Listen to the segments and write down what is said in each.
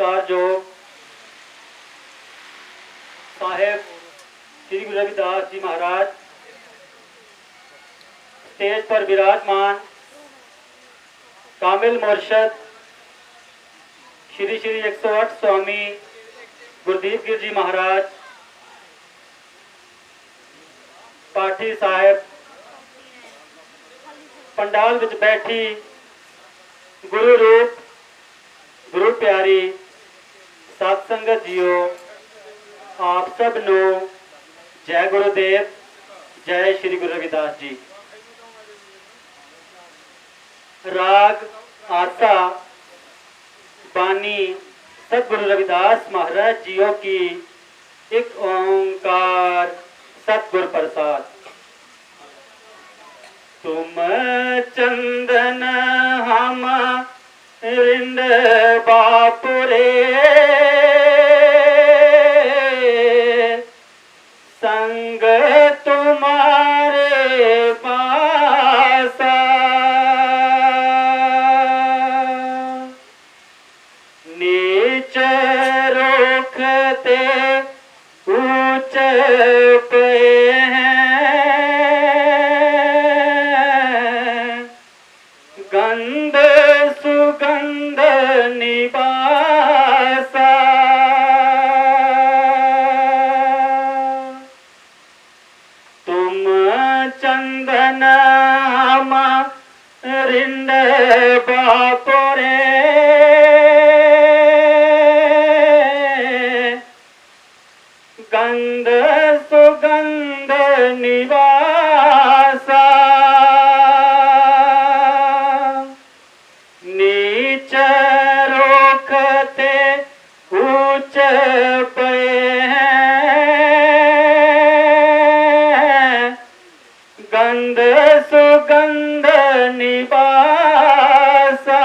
नमस्कार जो साहेब श्री गुरु रविदास जी महाराज स्टेज पर विराजमान कामिल मुर्शद श्री श्री 108 स्वामी गुरदीप गिर जी महाराज, पाठी साहब, पंडाल विच बैठी गुरु रूप गुरु प्यारी सत संगत जियो, आप सब नो जय गुरुदेव, जय श्री गुरु रविदास जी। राग आसा बानी सतगुरु रविदास महाराज जियो की एक ओंकार सतगुर प्रसाद। तुम चंदन हम रिंद बापुरे, संग तुम्हारे पासा, नीच रोकते ऊंच पे हैं, गंध सुगंध निवासा, तुम चंदन हम रिंद बापुरे, गंध सुगंध निवासा, नीच रोकते ऊंच पे हैं, गंध सुगंध निवासा।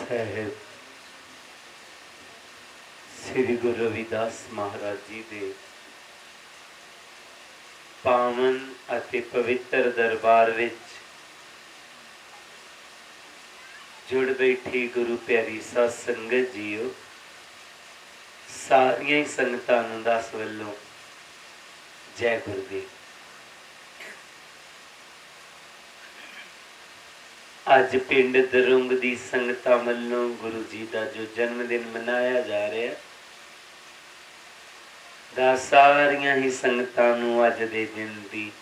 साहेब श्री गुरु रविदास महाराज जी दे पावन अति पवित्र दरबार विच जुड़ बैठी गुरु प्यारी सत संगत जीओ, सारियां ही संगतां नूं दस वल्लों जय गुरुदेव। अज पिंड दरुंग दी संगतां वल्लों गुरु जी का जो जन्मदिन मनाया जा रहा है, सारियां ही संगतां नूं अज दे दिन दी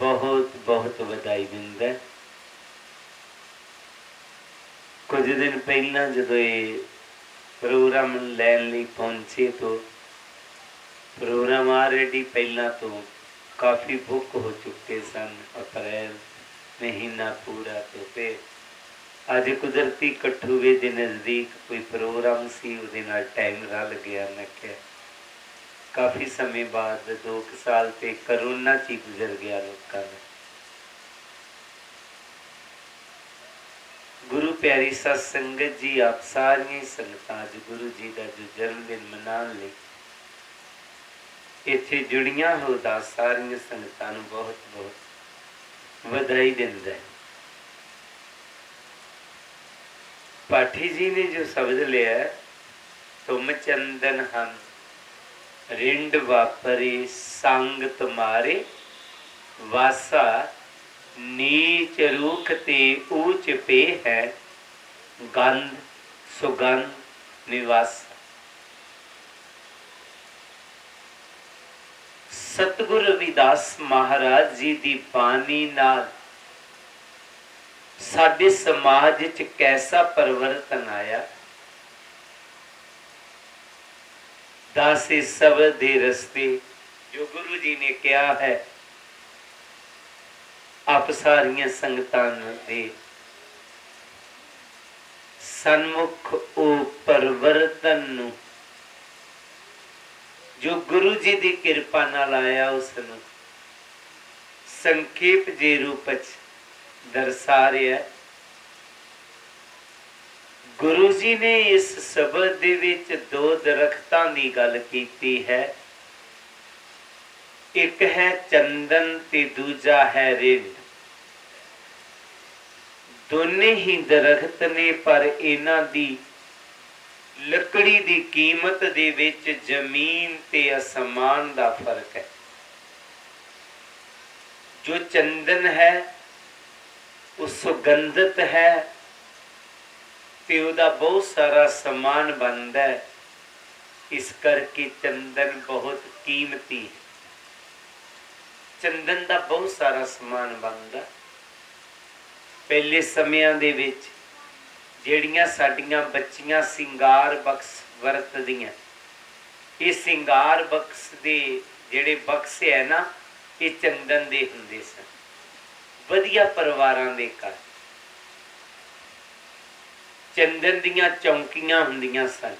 बहुत बहुत बधाई दिंदा है। कुछ दिन पहला जदों ये प्रोग्राम लैन लई पहुंचे तो प्रोग्राम ऑलरेडी पहला तो काफ़ी बुक हो चुके सन, अप्रैल महीना पूरा। तो फिर अज कुदरती कठुए के नज़दीक कोई प्रोग्राम सी, उहदे नाल टाइम रल गया। मैं क्या काफ़ी समय बाद 2 साल ते करोना च ही गुजर गया लोगों का। गुरु प्यारी सत संगत जी, आप सारिया संगतां अज गुरु जी का जो जन्मदिन मनाने लई इत्थे जुड़ियां हो, सारिया संगतां नूं बहुत बहुत बधाई दिंदा है। पाठी जी ने जो शब्द लिया, तुम चंदन हम रिंड वापरे, संग तुम्हारे वासा, नीच रूख ते ऊंच पे है, गंध सुगंध निवास। सतगुरु रविदास महाराज जी की बानी नाल साडे समाज च कैसा परिवर्तन आया। दासे शब्द दे रस्ते जो गुरु जी ने कहा है, आप सारिया संगतां दे सन्मुख ओ परिवर्तन नूं जो गुरु जी की कृपा नाल आया, उसनूं संखेप जे रूप दर्शा रहा है। गुरु जी ने इस शब्द दे विच 2 दरख्तां की गल कीती है। एक है चंदन ते दूजा है रिंड। दोने ही दरख्त ने, पर इन्हां दी लकड़ी दी कीमत दे विच जमीन ते आसमान दा फर्क है। जो चंदन है वो सुगंधित है ते उहदा बहुत सारा समान बनता है, इस करके चंदन बहुत कीमती है। चंदन का बहुत सारा समान बनता। पहले समयां दे विच ਜਿਹੜੀਆਂ ਸਾਡੀਆਂ ਬੱਚੀਆਂ ਸਿੰਗਾਰ ਬਕਸ ਵਰਤਦੀਆਂ, ਇਹ ਸਿੰਗਾਰ ਬਕਸ ਦੇ ਜਿਹੜੇ ਬਕਸ ਹੈ ਨਾ, ਇਹ ਚੰਦਨ ਦੇ ਹੁੰਦੇ ਸਨ। ਵਧੀਆ ਪਰਿਵਾਰਾਂ ਦੇ ਘਰ ਚੰਦਨ ਦੀਆਂ ਚੌਂਕੀਆਂ ਹੁੰਦੀਆਂ ਸਨ।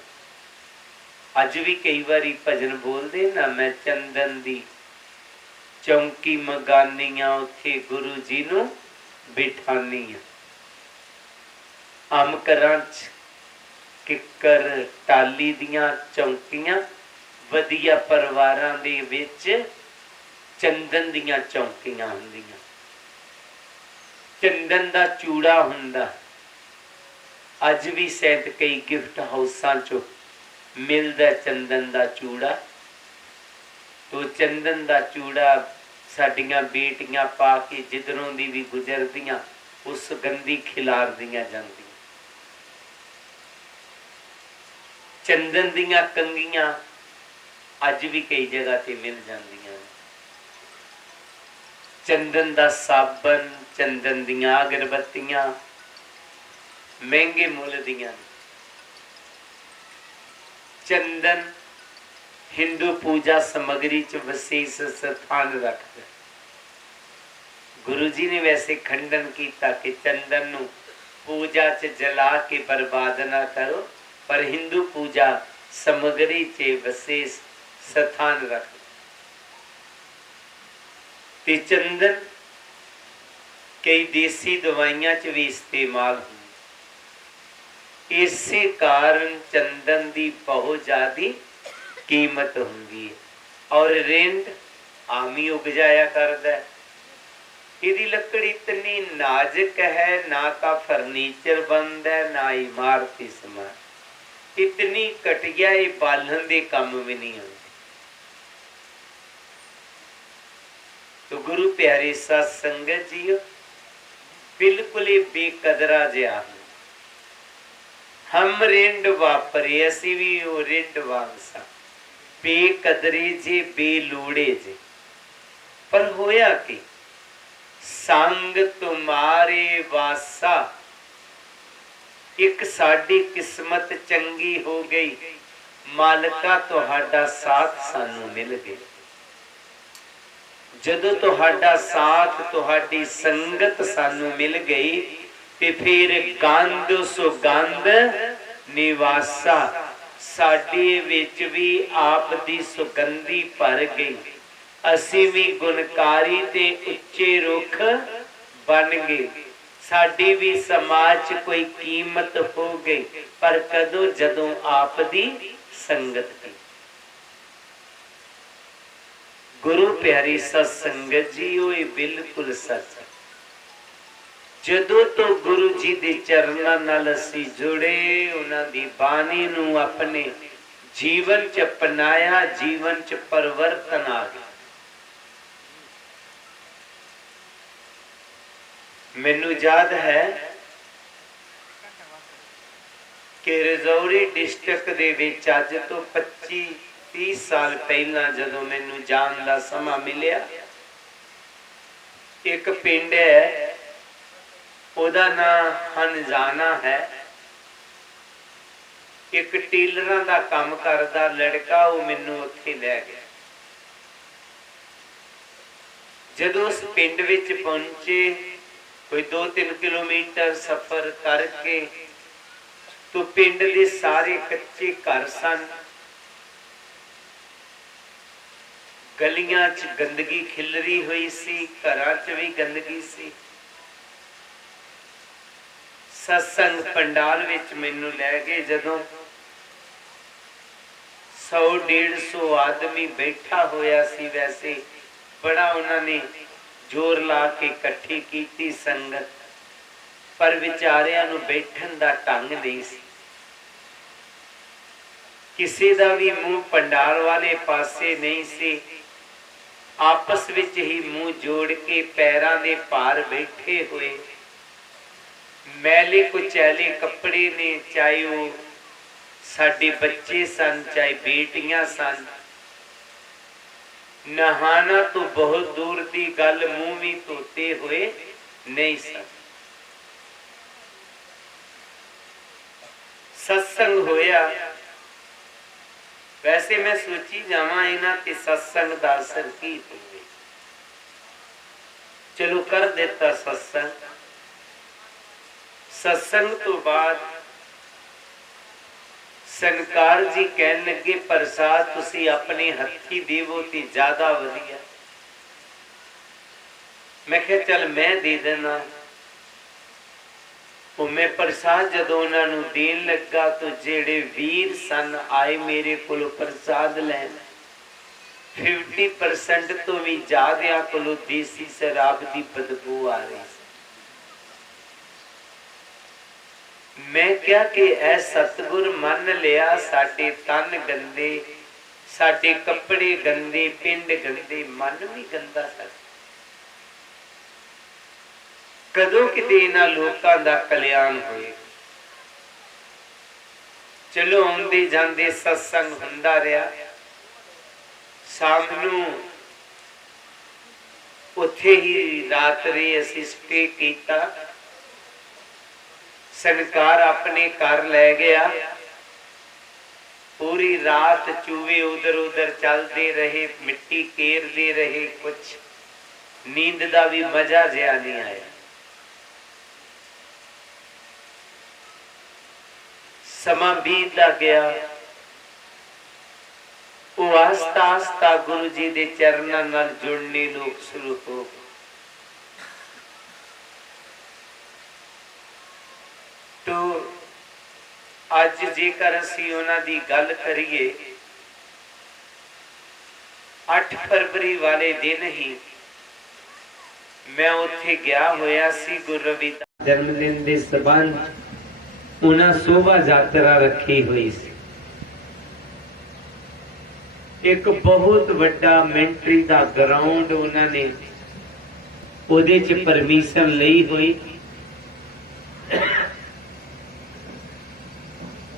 ਅੱਜ ਵੀ ਕਈ ਵਾਰੀ ਭਜਨ ਬੋਲਦੇ ਨਾ, ਮੈਂ ਚੰਦਨ ਦੀ ਚੌਂਕੀ ਮਗਾਨੀਆਂ, ਉੱਥੇ ਗੁਰੂ ਜੀ ਨੂੰ ਬਿਠਾਨੀਆਂ। आम घरां किक्कर टाली दियां चौंकियां, वधिया परिवारां दे विच चंदन दियां चौंकियां हुंदियां। चंदन दा चूड़ा हुंदा। अज भी शायद कई गिफ्ट हाउसां चो मिलदा चंदन दा चूड़ा। तो चंदन दा चूड़ा साडियां बेटियां पा के जिधरों दी भी गुजरदियां, उस सुगंधी खिलारदियां जांदियां। चंदन दियां कंगियां अज भी कई जगह ते मिल जांदियां। चंदन दा साबन, चंदन दियां अगरबत्तियां महंगे मुल दियां। चंदन हिंदू पूजा समग्री च विशेष स्थान रखता। गुरु जी ने वैसे खंडन किया कि चंदन नूं पूजा च जला के बर्बाद ना करो, पर हिंदू पूजा समग्री च विशेष स्थान रख। ते चंदन कई देसी दवाइयां च भी इस्तेमाल होंदा। इसे कारण चंदन की बहुत ज्यादा कीमत होंगी है। और रेंट आम ही उपजाया करता है। इसकी लकड़ी इतनी नाजुक है, ना तो फर्नीचर बनता है, ना इमारती समान। इतनी घटिया ये बालन दे काम भी नहीं आती। तो गुरु प्यारे साध संगत जी, बिल्कुल ही बेकदरा जिहा हम रिंड वापरे, असी भी वो रिंड वांग सा बेकदरे जे, बेलोड़े जे। पर होया कि संग तुम्हारे वासा, एक साडी किस्मत चंगी हो गई, मालका तुहाडा साथ सानू मिल गया। जदों तुहाडा साथ, तुहाडी संगत सानू मिल गई, ते फिर गंध सुगंध निवासा, साडे विच भी आप दी सुगंधी भर गई। असी भी गुणकारी ते उच्चे रुख बन गए। साडी भी समाज कोई कीमत हो गई। पर कदों? जदों आप दी संगत की। गुरु प्यारी सत्संगत जी, वो बिल्कुल सच है। जदों तो गुरु जी दे चरनां नाल असीं जुड़े, उन्हां दी बाणी नूं अपने जीवन च अपनाया, जीवन च परिवर्तन आ गया। मैनू याद है कि रजौरी डिस्ट्रिक्ट दे विच अज तो 25-30 साल पहला जदों मैनू जान दा समा मिलिया, एक पिंड है, उहदा नाम हनजाना है। एक टेलरां दा काम करदा लड़का, वो मैनू उत्थे लै गया। जदों उस पिंड विच पहुंचे, कोई 2-3 किलोमीटर सफर करके, तो पिंड दे सारे कच्चे घर सन। गलियां च गंदगी खिलरी हुई सी, घरां च भी गंदगी सी। सत्संग पंडाल विच मैनू लै गए। जदों 100-150 आदमी बैठा होया सी, वैसे बड़ा उन्होंने जोर ला के इकट्ठी की संगत। पर विचारियां नूं बैठण दा ढंग नहीं सी। किसी दा भी मुंह पंडाल वाले पासे नहीं सी। आपस विच ही मुंह जोड़ के पैरां दे भार बैठे हुए, मैले कुचैले कपड़े ने, चाहे वो साडे बच्चे सन चाहे बेटियां सन। नहाना तो बहुत दूर की गल, मुंह भी धोते हुए नहीं सन। सत्संग होया। वैसे मैं सोची जावां इन्हां ते सत्संग दा असर की होवे। चलो कर देता सत्संग। सत्संग तो बाद सनकार जी कहन लगे प्रसाद तुसी अपने हथी देवो ते ज्यादा वधिया। मैं कहा चल मैं दे देना। मैं प्रसाद जदों उन्होंने देन लगा तो जेड़े वीर सन आए मेरे को प्रसाद लैन। 50% तो भी ज्यादा को देसी शराब की बदबू आ रही। मैं क्या कि ऐ सतगुर मन लिया साडे तन गंदे, साडे कपड़े गंदे, पिंड गंदे, मन भी गंदा सा। कदों किते इन्हां लोकां दा कल्याण होए। चलो आउंदे जांदे सत्संग हुंदा रहा। शाम नूं उत्थे ही रात रे असीं स्टे कीता। सनकार अपने घर लै गया। पूरी रात चूहे उधर उधर चलते रहे, मिट्टी केरते रहे। कुछ नींद का भी मजा जिहा नहीं आया। समा बीतदा गया। वो आस्ता आस्ता गुरु जी के चरणों नाल जुड़ने लोग शुरू हो गए। तो अज जेकर असी उन्हां दी गल करिए, 8 फरवरी वाले दिन ही मैं उत्थे गया होया सी। गुरु रविदास जन्मदिन के संबंध उन्हां शोभा यात्रा रखी हुई सी। एक बहुत बड़ा मिलिट्री का ग्राउंड उन्होंने उहदे च परमिशन लई हुई।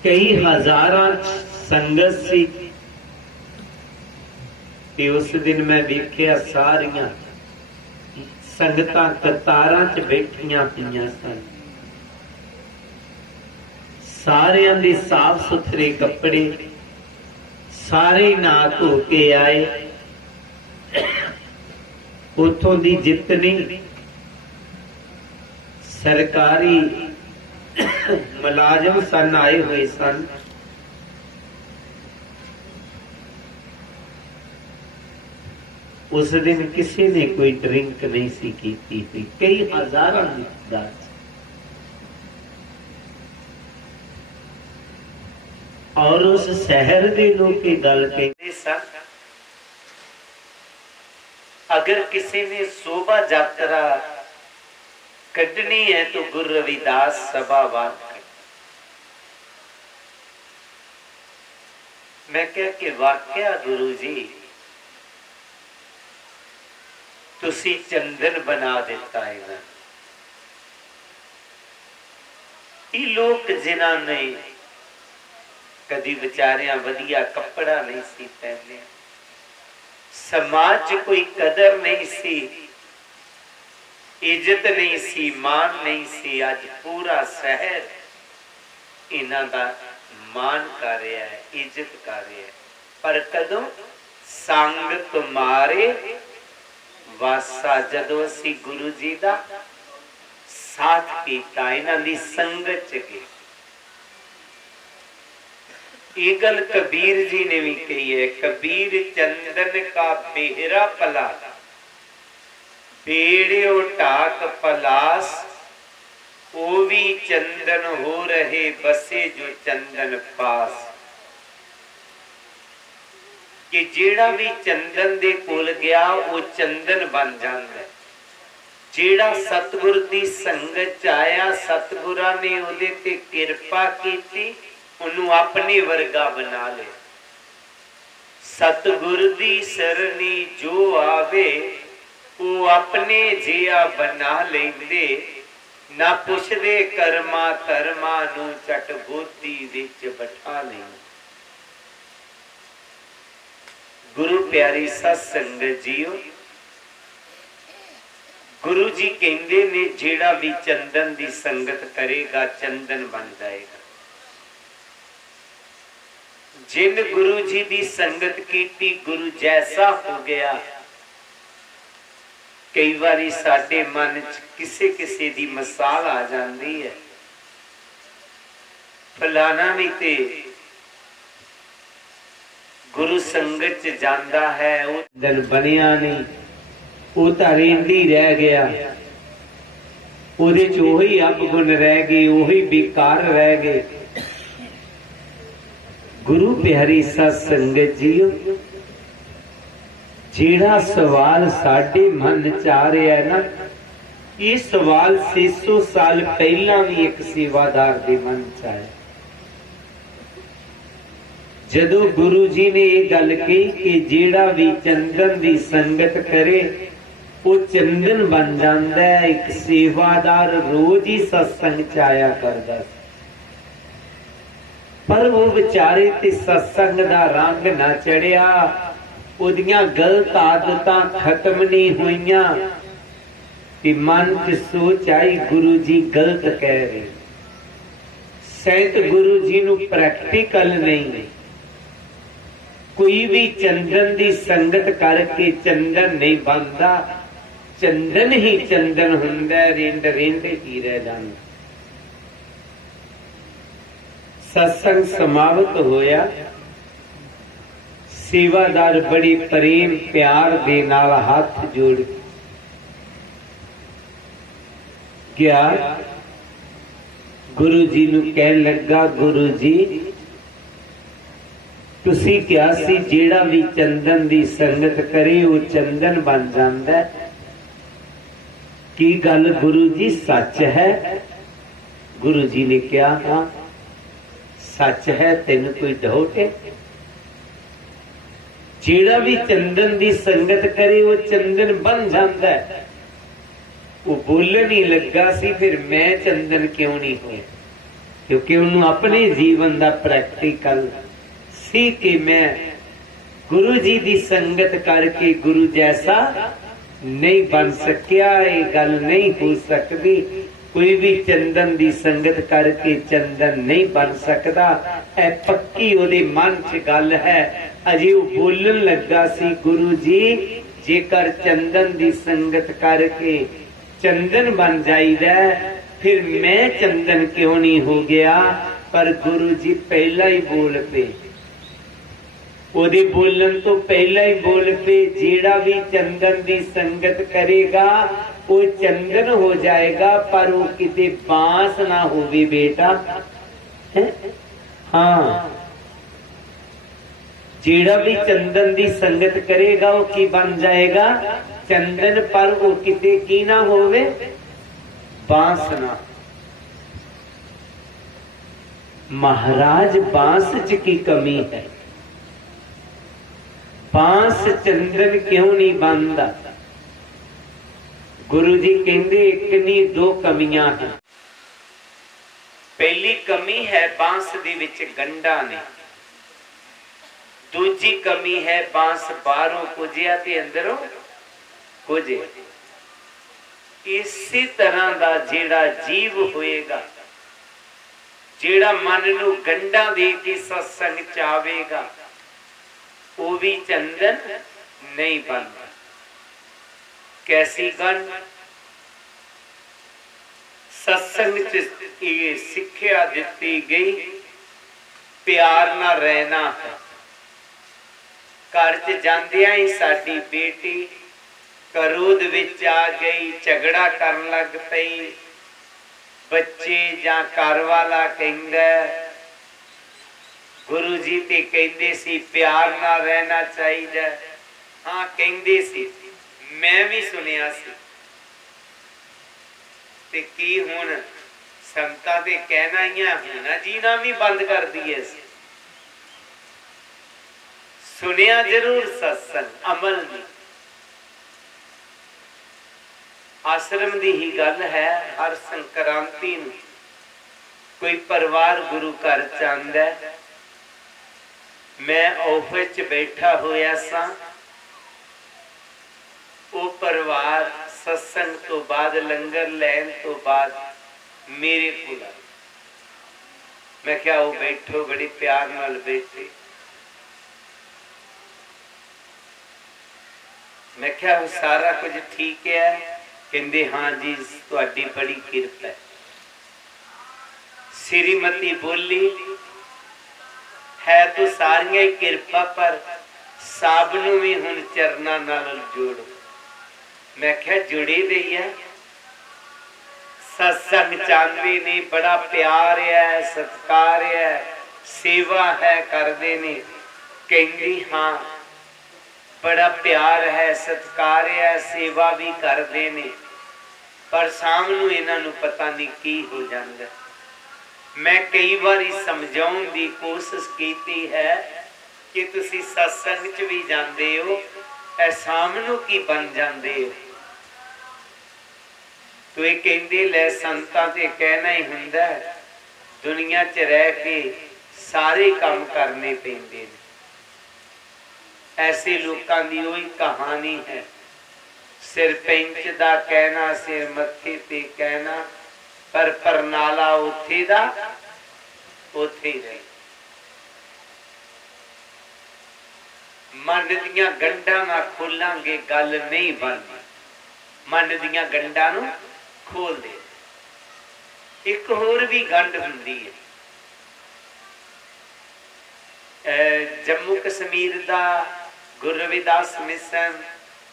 कई हजारां संगत सी। ते उस दिन मैं वेख्या सारियां संगतां कतारां च बैठियां पईयां सन। सारियां दे साफ सुथरे कपड़े, सारे नहा धो के आए। उथों दी जितनी सरकारी मुलाजम सन आए हुए सन। उस दिन किसी ने कोई ड्रिंक नहीं सी की थी। कई हजारों मिकदार और उस शहर के लोग की गल कहते सन, अगर किसी ने शोभा यात्रा कढ़नी है तो गुरु रविदास सभावान। मैं क्या कि वाकया गुरु जी तुसी चंदन बना दिता है ना। ये लोग जिन्हां ने कदी बेचारियां वधिया कपड़ा नहीं सी पहने, समाज कोई कदर नहीं सी, इज्जत नहीं सी, मान नहीं सी। अज पूरा शहर इन्हां दा मान कर रहा है, इज्जत कर रहा है। पर कदों संग तुम्हारे वासा, जदों असी गुरु जी दा साथ कीता, इन्हां दी संगत च गए। ये गल कबीर जी ने भी कही है। कबीर चंदन का बेहरा पला, बेड़ियो टाक पलास, ओ भी चंदन हो रहे बसे जो चंदन पास। कि जेड़ा भी चंदन दे कोल गया वो चंदन बन जाता है। ਜਿਹੜਾ ਸਤਿਗੁਰ ਦੀ ਸੰਗਤ ਚ ਆਇਆ, ਸਤਿਗੁਰਾਂ ਨੇ ਉਹਦੇ ਤੇ ਕਿਰਪਾ ਕੀਤੀ, ਉਹਨੂੰ ਆਪਣੇ ਵਰਗਾ ਬਣਾ ਲਿਆ। ਸਤਿਗੁਰ ਦੀ ਸਰਣੀ ਜੋ ਆਵੇ, ਉਹ ਆਪਣੇ ਜਿਹਾ ਬਣਾ ਲੈਂਦੇ, ਨਾ ਪੁੱਛਦੇ ਕਰਮਾਂ ਧਰਮਾਂ ਨੂੰ, ਝਟ ਗੋਦੀ ਵਿੱਚ ਬਿਠਾ ਲੈਂਦੇ। ਗੁਰੂ ਪਿਆਰੀ ਸਤ ਸੰਗਤ ਜੀਓ, ਗੁਰੂ ਜੀ ਕਹਿੰਦੇ ਨੇ ਜਿਹੜਾ ਵੀ ਚੰਦਨ ਦੀ ਸੰਗਤ ਕਰੇਗਾ ਚੰਦਨ ਬਣ ਜਾਏਗਾ। ਜਿਨ ਗੁਰੂ ਜੀ ਦੀ ਸੰਗਤ ਕੀਤੀ ਗੁਰੂ ਜੈਸਾ ਹੋ ਗਿਆ। ਕਈ ਵਾਰੀ ਸਾਡੇ ਮਨ ਚ ਕਿਸੇ ਕਿਸੇ ਦੀ ਮਿਸਾਲ ਆ ਜਾਂਦੀ ਹੈ, ਫਲਾਣਾ ਵੀ ਤੇ ਗੁਰੂ ਸੰਗਤ ਚ ਜਾਂਦਾ ਹੈ, ਉਹ ਦਿਨ ਬਣਿਆ ਨਹੀਂ, ਉਹ ਤਾਂ ਰਹਿੰਦੀ ਰਹਿ ਗਿਆ, ਉਹਦੇ ਚ ਉਹੀ ਅਪਗੁਣ ਰਹਿ ਗਏ, ਉਹੀ ਵਿਕਾਰ ਰਹਿ ਗਏ। ਗੁਰੂ ਪਿਆਰੀ ਸਤ ਸੰਗਤ ਜੀਓ, ਜਿਹੜਾ ਸਵਾਲ ਸਾਡੇ ਮਨ ਚ ਆ ਰਿਹਾ ਹੈ ਨਾ, ਇਹ ਸਵਾਲ 600 ਸਾਲ ਪਹਿਲਾਂ ਵੀ ਇੱਕ ਸੇਵਾਦਾਰ ਦੇ ਮਨ ਚ ਆਇਆ। ਜਦੋਂ ਗੁਰੂ ਜੀ ਨੇ ਇਹ ਗੱਲ ਕਹੀ ਕਿ ਜਿਹੜਾ ਵੀ ਚੰਦਨ ਦੀ ਸੰਗਤ ਕਰੇ ਉਹ ਚੰਦਨ ਬਣ ਜਾਂਦਾ ਹੈ, ਇੱਕ ਸੇਵਾਦਾਰ ਰੋਜ਼ ਹੀ ਸਤਸੰਗ ਚ ਆਇਆ ਕਰਦਾ ਸੀ, ਪਰ ਉਹ ਵਿਚਾਰੇ ਤੇ ਸਤਸੰਗ ਦਾ ਰੰਗ ਨਾ ਚੜਿਆ, ਉਹਦੀਆਂ ਗਲਤ ਆਦਤਾਂ ਖਤਮ ਨਹੀਂ ਹੋਈਆਂ ਕਿ ਮਨ ਚ ਸੋਚ ਆਈ ਗੁਰੂ ਜੀ ਗਲਤ ਕਹਿ ਰਹੇ। ਸਹਿਤ ਗੁਰੂ ਜੀ ਨੂੰ ਪ੍ਰੈਕਟੀਕਲ ਨਹੀਂ, ਕੋਈ ਵੀ ਚੰਦਨ ਦੀ ਸੰਗਤ ਕਰਕੇ ਚੰਦਨ ਨਹੀਂ ਬਣਦਾ, ਚੰਦਨ ਹੀ ਚੰਦਨ ਹੁੰਦਾ, ਰਿੰਡ ਰਿੰਡ ਹੀ ਰਹਿ ਜਾਂਦਾ। ਸਤਸੰਗ ਸਮਾਪਤ ਹੋਇਆ, ਸੇਵਾਦਾਰ ਬੜੀ ਪ੍ਰੇਮ ਪਿਆਰ ਦੇ ਨਾਲ ਹੱਥ ਜੋੜ ਗਿਆ, ਗੁਰੂ ਜੀ ਨੂੰ ਕਹਿਣ ਲੱਗਾ, ਗੁਰੂ ਜੀ ਤੁਸੀਂ ਕਿਹਾ ਸੀ ਜਿਹੜਾ ਵੀ ਚੰਦਨ ਦੀ ਸੰਗਤ ਕਰੇ ਉਹ ਚੰਦਨ ਬਣ ਜਾਂਦਾ, ਕੀ ਗੱਲ ਗੁਰੂ ਜੀ ਸੱਚ ਹੈ? ਗੁਰੂ ਜੀ ਨੇ ਕਿਹਾ ਹਾਂ ਸੱਚ ਹੈ, ਤੈਨੂੰ ਕੋਈ ਡਾਊਟ ਹੈ? ਜਿਹੜਾ ਵੀ ਚੰਦਨ ਦੀ ਸੰਗਤ ਕਰੇ ਉਹ ਚੰਦਨ ਬਣ ਜਾਂਦਾ। ਉਹ ਬੋਲਣ ਹੀ ਲੱਗਾ ਸੀ, ਫਿਰ ਮੈਂ ਚੰਦਨ ਕਿਉਂ ਨਹੀਂ ਹੋਇਆ? ਕਿਉਂਕਿ ਉਹਨੂੰ ਆਪਣੇ ਜੀਵਨ ਦਾ ਪ੍ਰੈਕਟੀਕਲ ਸੀ ਕਿ ਮੈਂ ਗੁਰੂ ਜੀ ਦੀ ਸੰਗਤ ਕਰਕੇ ਗੁਰੂ ਜੈਸਾ ਨਹੀਂ ਬਣ ਸਕਿਆ। ਇਹ ਗੱਲ ਨਹੀਂ ਹੋ ਸਕਦੀ, ਕੋਈ ਵੀ ਚੰਦਨ ਦੀ ਸੰਗਤ ਕਰਕੇ ਚੰਦਨ ਨਹੀਂ ਬਣ ਸਕਦਾ। ਇਹ ਪੱਕੀ ਉਹਦੇ ਮਨ 'ਚ ਗੱਲ ਹੈ। ਅਜੇ ਉਹ ਬੋਲਣ ਲੱਗਾ ਸੀ, ਗੁਰੂ ਜੀ ਜੇਕਰ ਚੰਦਨ ਦੀ ਸੰਗਤ ਕਰਕੇ ਚੰਦਨ ਬਣ ਜਾਈਦਾ, ਫਿਰ ਮੈਂ ਚੰਦਨ ਕਿਉਂ ਨਹੀਂ ਹੋ ਗਿਆ? ਪਰ ਗੁਰੂ ਜੀ ਪਹਿਲਾਂ ਹੀ ਬੋਲ ਪਏ, ਉਹਦੇ ਬੋਲਣ ਤੋਂ ਪਹਿਲਾਂ ਹੀ ਬੋਲ ਪਏ, ਜਿਹੜਾ ਵੀ ਚੰਦਨ ਦੀ ਸੰਗਤ ਕਰੇਗਾ ਉਹ ਚੰਦਨ ਹੋ ਜਾਏਗਾ, ਪਰ ਉਹ ਕਿਤੇ ਬਾਂਸ ਨਾ ਹੋਵੇ ਬੇਟਾ। ਹਾਂ, ਜਿਹੜਾ ਵੀ ਚੰਦਨ ਦੀ ਸੰਗਤ ਕਰੇਗਾ ਉਹ ਕੀ ਬਣ ਜਾਏਗਾ? ਚੰਦਨ, ਪਰ ਉਹ ਕਿਤੇ ਕੀ ਨਾ ਹੋਵੇ? ਬਾਂਸ ਨਾ। महाराज बांस च की कमी है? बांस चंदन क्यों नहीं बनता? गुरु जी कहते एक नहीं दो कमियां हैं। पहली कमी है बांस दे विच गंढा ने, दूजी कमी है बांस बाहरों कुझिया ते अंदरों कुझे। इसी तरह दा जेड़ा जीव होएगा, जेड़ा मन नू गंढा दे के सत्संग च आवेगा, वो भी चंदन नहीं बनता। कैसी गल? सत्संग च ये सिक्ख्या दिती गई, प्यार ना रहना है। घर च जांदियां ही साडी बेटी क्रोध विच आ गई, झगड़ा करन लग पई। बच्चे जां घर वाला कहंदा, गुरु जी ते कहंदे सी प्यार ना रहना चाहिए। हाँ कहंदे सी, मैं भी सुनिया सी, ते की हुण संतां दे कहना ही होना जीना भी बंद कर दिए। सुनिया जरूर सत्संग, अमल नहीं। आश्रम की ही गल है। हर संक्रांति नूं कोई परिवार गुरु घर चाहता है। मैं ऑफिस च बैठा होया सा, वो परिवार सत्संग तो बाद लंगर लैन तो बाद मेरे को मैं क्या वो बैठो बड़ी प्यार नाल बैठे। मैं क्या सारा कुछ ठीक है? कहते हाँ जी तुहाडी बड़ी किरपा है। श्रीमती बोली है तो सारियां ही किरपा, पर सब नूं भी हुण चरना नाल जोड़ो। मैं क्या जुड़ी रही है। सत्संग चांदे ने, बड़ा प्यार है, सत्कार है, सेवा है करते ने। कहंदी हाँ बड़ा प्यार है, सत्कार है, सेवा भी करते ने, पर शाम नूं इन्हां नूं पता नहीं की हो जांदा। मैं कई बार समझाउण दी कोशिश कीती है कि तुसी सत्संग च भी जांदे हो, शाम नूं की बन जांदे हो। तो ये कहंदे लै संतां ते कहना ही हुंदा, दुनिया च रह के सारे काम करने पैंदे ने। ऐसे लोगों की वही कहानी है। सरपंच दा कहना सिर मत्थे ते कहना, पर परनाला उथे दा उथे ही रहे। मन दियां गंढां ना खोलांगे गल नहीं बनदी। मन दियां गंढां नूं खोल दे। एक होर भी गंढ हुंदी है। जम्मू कश्मीर दा गुरु रविदास मिशन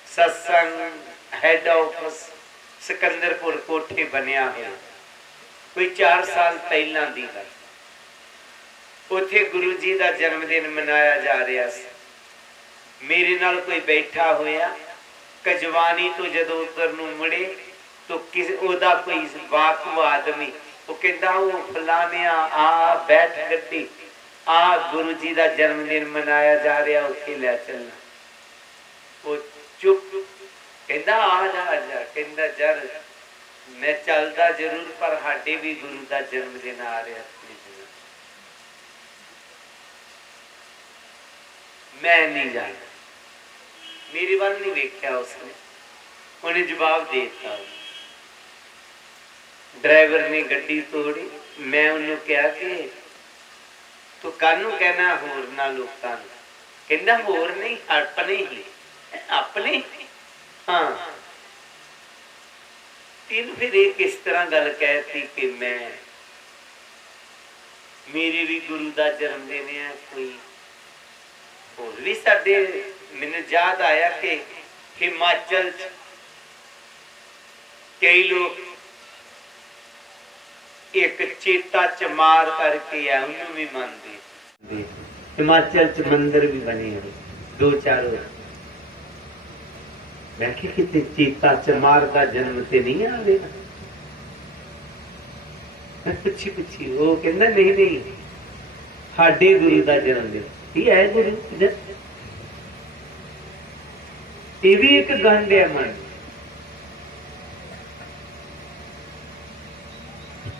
सत्संग हैड ऑफिस सिकंदरपुर कोठे बनया है। कोई 4 साल पहला दी गल। उथे गुरु जी का जन्मदिन मनाया जा रहा सी। मेरे नाल कोई बैठा होया, कजवानी तो जदों उधर नूं मुड़े तो किसी ओदा कोई वाकफ आदमी वो कहता वो फलानिया आ बैठ गड्डी आ गुरु जी का जन्मदिन मनाया जा रहा उत्थे लै चलना। वो चुप कहता आ जा कहता जर मैं चलता जरूर, पर हाडे भी गुरु का जन्मदिन आ रहा। मैं नहीं जाना। मेरी वाल नहीं वेख्या उसने, उन्हें जवाब दे दिता। ड्राइवर ने गड्डी तोड़ी। मैं उन्होंने कहा कि तू कानू कहना होर ना लोगों कहना होर नहीं अपने ही अपने। हाँ तीन फिर एक इस तरह गल कहती कि मैं मेरे भी गुरु का जन्मदिन है। कोई होर भी साडे मैंने याद आया कि हिमाचल कई लोग एक चेता चमार करके है उन्होंने भी मानते। हिमाचल च मंदिर भी बने हुए 2-4। मैं कि चेता चमार का जन्म से नहीं आ गया। पूछी वो कहना नहीं नहीं हाडे गुरु का जन्मदिन ही है। गुरु ये भी एक गंढ है मन।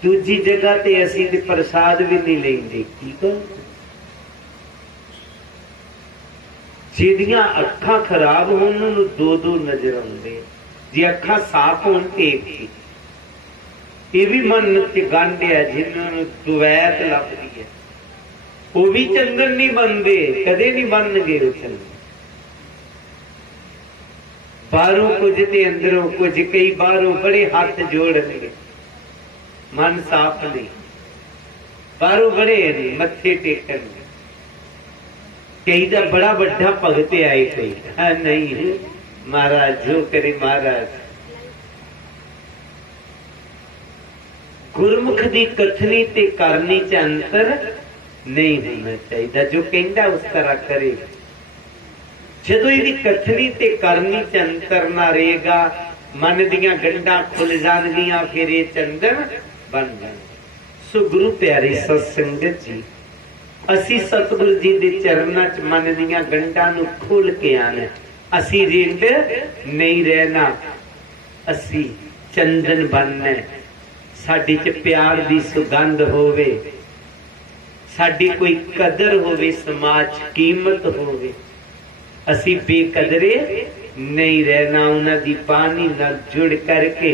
दूजी जगह ते असी ते प्रसाद भी नहीं लेंगे। की करो जिहदियां अखां खराब होण उन्हां दो नजर आउंदे, जे अखां साफ होण ते एक। ये भी मन च गंढ है जिन्होंने दुवैत लभदी है। वो भी चंदन नहीं बनते, कदे नहीं बनगे वो चंदन। बाहरों कुछ ते अंदरों कुछ। कई बाहरों बड़े हाथ जोड़नगे, मन साफ नहीं। बाहरों बड़े नहीं मत्थे टेकन। कई दा बड़ा बड़ा भगत आए, कई हाँ नहीं महाराज जो करे महाराज। गुरमुख दी कथनी ते करनी च अंतर नहीं होना चाहिए। जो कहता उस तरह करे। जदों ये कथनी ते करनी च अंतर ना रहेगा मन दियां गंढां खुल जाणगियां फिर ये चंदन बन जाण। सो गुरु प्यारे सत संगत जी, असी सतगुरु जी दे चरनां च मन दियां गंढां नूं खोल के आना। असी रिंड नहीं रहना, असी चंदन बनना। साडी च प्यार दी सुगंध होवे, साडी कोई कदर होवे, समाज कीमत होवे। असी बेकदरे नहीं रहना, उन्हां दी बानी नाल जुड़ करके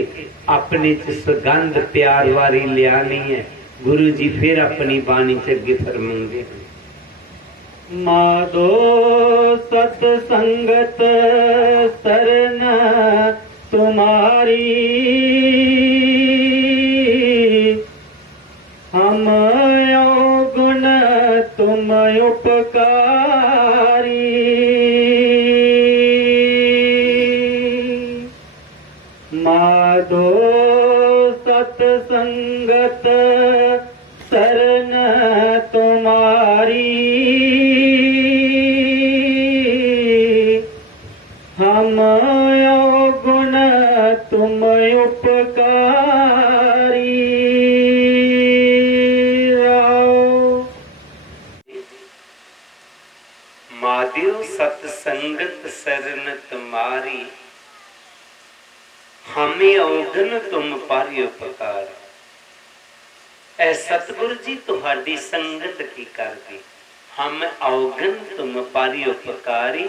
अपने च सुगंध प्यार वाली लियानी है। गुरु जी फिर अपनी बानी च अगे फरमाउंदे हैं, माधो सत संगत सरन तुम्हारी, हम गुण तुम उपकारी। माधो सत संगत सरन तुम्हारी, हम गुण तुम उपकारी। माधव सतसंगत शरण तुम्हारी, हमें औगन तुम पर उपकार। ऐ सतगुरु जी तुहाडी संगत की करदी, हम औगन तुम पर उपकारी।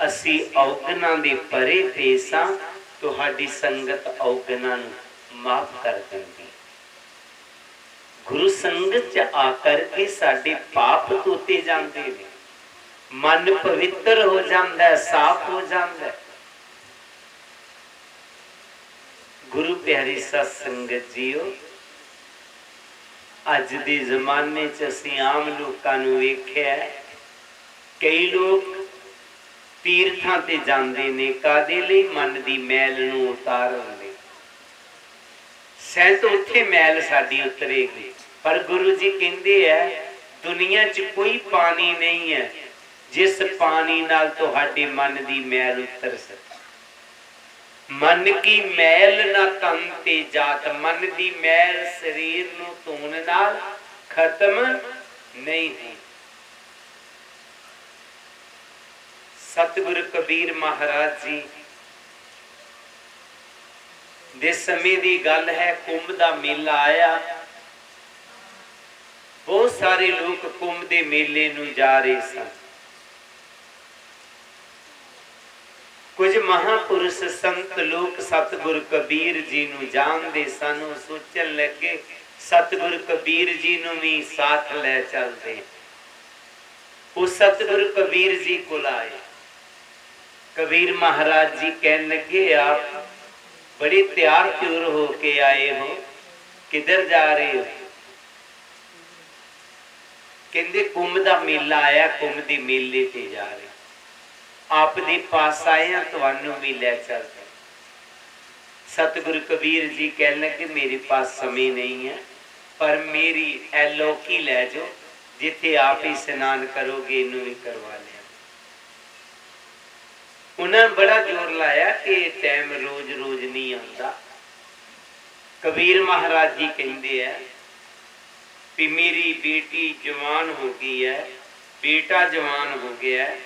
असी औगना दे परे पेसा, तुहाडी संगत औगना नूं माफ कर दिंदी। गुरु संगत च आकर के साडे पाप धोते जांदे ने, मन पवित्र हो जाता है, साफ हो जाता है। गुरु प्यारी सत संगत जीओ, अज दे जमाने च असीं आम लोकां नूं वेखिआ, कई लोग तीर्थां ते जांदे ने कादे लई? मन दी मैल नूं उतारन लई। शायद उत्थे मैल साडी उतरेगी, पर गुरु जी कहंदे है दुनिया च कोई पानी नहीं है जिस पानी नाल तुहाडे मन दी मैल उतर सके। मन की मैल ना तन ते जात, मन दी मैल शरीर नूं धोण नाल खत्म नहीं हुई। सतगुरु कबीर महाराज जी दे समय दी गल है, कुंभ दा मेला आया। बहुत सारे लोग कुंभ दे मेले नूं जा रहे सन। कुछ महापुरुष संत लोग सतगुरु कबीर जी नूं जानदे सन। सोचन लगे सतगुरु कबीर जी नूं भी साथ ले चलदे। वो सतगुरु कबीर जी कोल आए। कबीर महाराज जी कहन लगे, आप बड़े तैयार त्योर होके आए हो, किधर जा रहे हो? कहंदे कुंभ दा मेला आया, कुंभ दे मेले ते जा रहे। आप दे पास आए हैं, तुहानू भी ले चलते। सतगुरु कबीर जी कहन लगे, मेरे पास समय नहीं है, पर मेरी एलोकी ले जाओ, जिथे आप ही स्नान करोगे इनू भी करवा लिया। उन्हें बड़ा जोर लाया कि टाइम रोज रोज नहीं आता। कबीर महाराज जी कहते हैं कि मेरी बेटी जवान हो गई है, बेटा जवान हो गया है,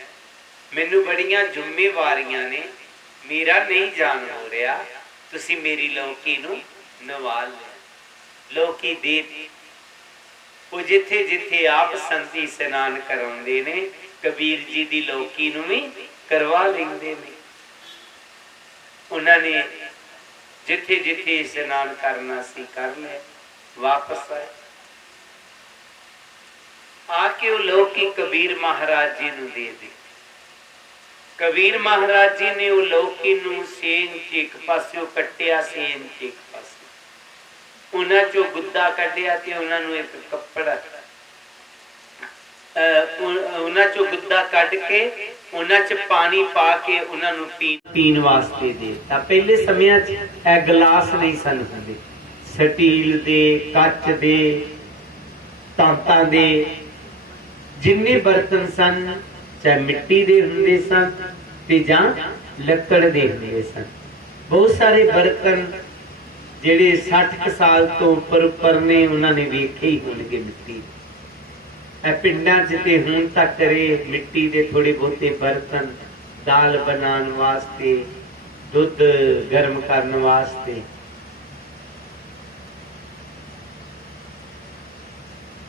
मैनू बड़ियां जिम्मेवारियां ने, मेरा नहीं जान हो रहा, तुसी मेरी लौकी नू नवाल लिया। लौकी दे वो जिथे जिथे आप संती स्नान कराउंदे ने, कबीर जी दी लौकी नू भी करवा लेंदे ने। उन्होंने जिथे जिथे स्नान करना सी कर लिया, वापस आए। आके वो लौकी कबीर महाराज जी नू दे दी। कबीर महाराज जी ने वो लौकी नू सेन च एक पास्यों कट्टिया, सेन च एक पास्यों उन्हां चों गुद्दा कढ़िया ते उन्हां नू एक कपड़ा उन्हां चों गुद्दा कढ़ के उन्हां च पानी पा के उन्हां नू पीण वास्ते देता। पहले समयां च ए गिलास नहीं सन हुंदे, स्टील दे, कच दे, तांतां दे, जिन्ने बर्तन सन चाहे मिट्टी दे हुंदे सन ते जां लकड़ दे हुंदे सन। बहुत सारे बर्तन ਜਿਹੜੇ 60 ਸਾਲ ਤੋਂ ਉੱਪਰ ਨੇ ਉਹਨਾਂ ਨੇ ਵੇਖੇ ਹੀ ਹੋਣਗੇ ਮਿੱਟੀ। ਇਹ ਪਿੰਡਾਂ 'ਚ ਤੇ ਹੁਣ ਤੱਕ ਰੇ ਮਿੱਟੀ ਦੇ ਥੋੜੇ ਬਹੁਤੇ ਬਰਤਨ ਦਾਲ ਬਣਾਉਣ ਵਾਸਤੇ, ਦੁੱਧ ਗਰਮ ਕਰਨ ਵਾਸਤੇ।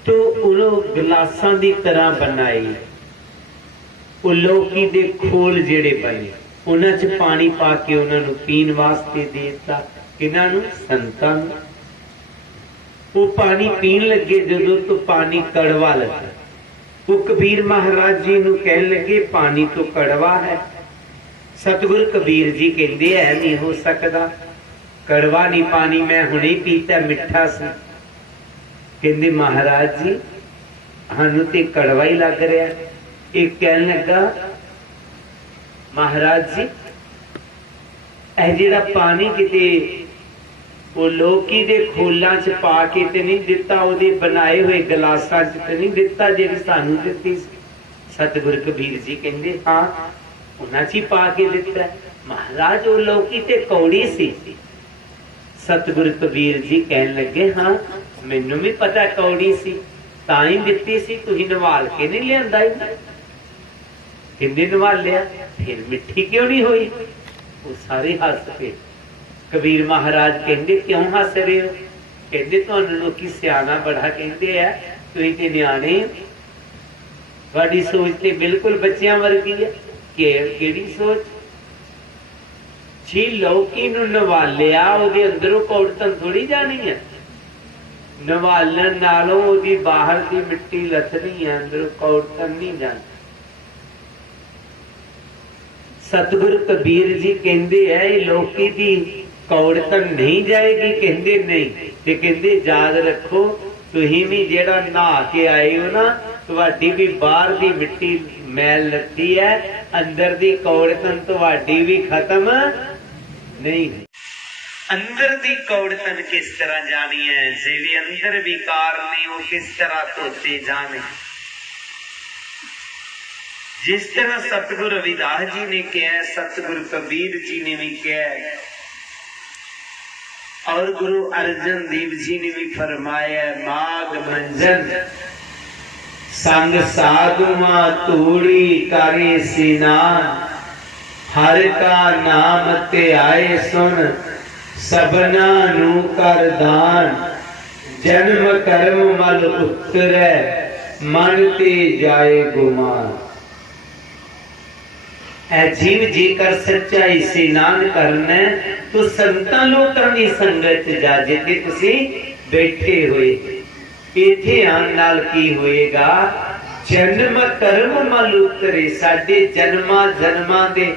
तो ਉਹ ਗਲਾਸਾਂ ਦੀ ਤਰ੍ਹਾਂ ਬਣਾਏ। ਉਹ ਲੋਕੀ ਦੇ ਖੋਲ ਜਿਹੜੇ ਬਣੇ ਉਹਨਾਂ 'ਚ ਪਾਣੀ ਪਾ ਕੇ ਉਹਨਾਂ ਨੂੰ ਪੀਣ ਵਾਸਤੇ ਦੇ ਦਿੱਤਾ। ਕਿਹਨਾਂ ਨੂੰ? ਸੰਤਾਂ ਨੂੰ। ਉਹ ਪਾਣੀ ਪੀਣ ਲੱਗੇ ਜਦੋਂ ਤੋਂ ਪਾਣੀ ਕੜਵਾ ਲੱਗਾ। ਉਹ ਕਬੀਰ ਮਹਾਰਾਜ ਜੀ ਨੂੰ ਕਹਿਣ ਲੱਗੇ ਪਾਣੀ ਤੋਂ ਕੜਵਾ ਹੈ। ਸਤਿਗੁਰ ਕਬੀਰ ਜੀ ਕਹਿੰਦੇ ਐ ਨਹੀਂ ਹੋ ਸਕਦਾ, ਕੜਵਾ ਨਹੀਂ ਪਾਣੀ, ਮੈਂ ਹੁਣੇ ਪੀਤਾ ਮਿੱਠਾ ਸੀ। ਕਹਿੰਦੇ ਮਹਾਰਾਜ ਜੀ ਸਾਨੂੰ ਤੇ ਕੜਵਾ ਹੀ ਲੱਗ ਰਿਹਾ। ਇਹ ਕਹਿਣ ਲੱਗਾ ਮਹਾਰਾਜ ਜੀ ਇਹ ਜਿਹੜਾ ਪਾਣੀ ਕਿਤੇ ਉਹ ਲੋਕੀ ਦੇ ਖੋਲਾਂ 'ਚ ਪਾ ਕੇ ਤੇ ਨਹੀਂ ਦਿੱਤਾ, ਉਹਦੇ ਬਣਾਏ ਹੋਏ ਗਲਾਸਾਂ 'ਚ ਤੇ ਨਹੀਂ ਦਿੱਤਾ ਜਿਹੜੀ ਸਾਨੂੰ ਦਿੱਤੀ ਸੀ। ਸਤਿਗੁਰ ਕਬੀਰ ਜੀ ਕਹਿੰਦੇ ਹਾਂ ਉਹਨਾਂ 'ਚ ਹੀ ਪਾ ਕੇ ਦਿੱਤਾ। ਮਹਾਰਾਜ ਉਹ ਲੋਕੀ ਤੇ ਕੌੜੀ ਸੀ। ਸਤਿਗੁਰ ਕਬੀਰ ਜੀ ਕਹਿਣ ਲੱਗੇ ਹਾਂ ਮੈਨੂੰ ਵੀ ਪਤਾ ਕੌੜੀ ਸੀ, ਤਾਂ ਹੀ ਦਿੱਤੀ ਸੀ, ਤੁਸੀਂ ਨਵਾਲ ਕੇ ਨਹੀਂ ਲਿਆਂਦਾ। ਕਹਿੰਦੇ ਨਵਾਲ ਲਿਆ, ਫਿਰ ਮਿੱਠੀ ਕਿਉਂ ਨਹੀਂ ਹੋਈ? ਉਹ ਸਾਰੇ ਹੱਸ ਪਏ। ਕਬੀਰ ਮਹਾਰਾਜ ਕਹਿੰਦੇ ਕਿਉਂ ਹੱਸ ਰਹੇ ਹੋ? ਕਹਿੰਦੇ ਤੁਹਾਨੂੰ ਲੋਕੀ ਸਿਆਣਾ ਬੜਾ ਕਹਿੰਦੇ ਆ, ਤੁਸੀਂ ਤੇ ਨਿਆਣੇ ਹੋ, ਤੁਹਾਡੀ ਸੋਚ ਤੇ ਬਿਲਕੁਲ ਬੱਚਿਆਂ ਵਰਗੀ ਹੈ। ਕਿਹੜੀ ਸੋਚ? ਜੀ ਲੋਕੀ ਨੂੰ ਨਵਾਲਿਆ, ਉਹਦੇ ਅੰਦਰੋਂ ਕੌੜਤਨ ਥੋੜੀ ਜਾਣੀ ਹੈ। ਨਵਾਲਣ ਨਾਲੋਂ ਉਹਦੀ ਬਾਹਰ ਦੀ ਮਿੱਟੀ ਲੱਥਣੀ ਹੈ, ਅੰਦਰੋਂ ਕੌੜਤਨ ਨਹੀਂ ਜਾਣੀ। ਸਤਿਗੁਰ ਕਬੀਰ ਜੀ ਕਹਿੰਦੇ ਐ ਇਹ ਲੋਕੀ ਦੀ ਕੌੜਤਨ ਨਹੀਂ ਜਾਏਗੀ? ਕਹਿੰਦੇ ਨਹੀਂ। ਤੇ ਕਹਿੰਦੇ ਯਾਦ ਰੱਖੋ ਤੁਸੀਂ ਵੀ ਜਿਹੜਾ ਨਹਾ ਕੇ ਆਏ ਹੋ ਨਾ, ਤੁਹਾਡੀ ਵੀ ਬਾਹਰ ਦੀ ਮਿੱਟੀ ਮੈਲ ਲੱਤੀ ਹੈ, ਅੰਦਰ ਦੀ ਕੌੜਤਨ ਤੁਹਾਡੀ ਵੀ ਖਤਮ ਨਹੀਂ। ਅੰਦਰ ਦੀ ਕੌੜਤਨ ਕਿਸ ਤਰ੍ਹਾਂ ਜਾਣੀ ਹੈ? ਜਿਹੜੇ ਅੰਦਰ ਵਿਕਾਰ ਨੇ ਉਹ ਕਿਸ ਤਰ੍ਹਾਂ ਧੋਤੇ ਜਾਣੇ? जिस तरह सतगुरु रविदास जी ने किया, सतगुरु कबीर जी ने भी किया और गुरु अर्जन देव जी ने भी फरमाया, माग मंजन संग साधुआ तूड़ी करे सिनान, हर का नाम ते आए सुन सबना नू कर दान, जन्म कर्म मल उतरै मन ते जाए गुमान। जीव जेकर सच्चाई से नान करना तो संतां लोकां दी संगत जा, जिथे तुसी बैठे हुए इत्थे आन नाल की होएगा? जन्म कर्म मल उतरे, साडे जन्मां जन्मां दे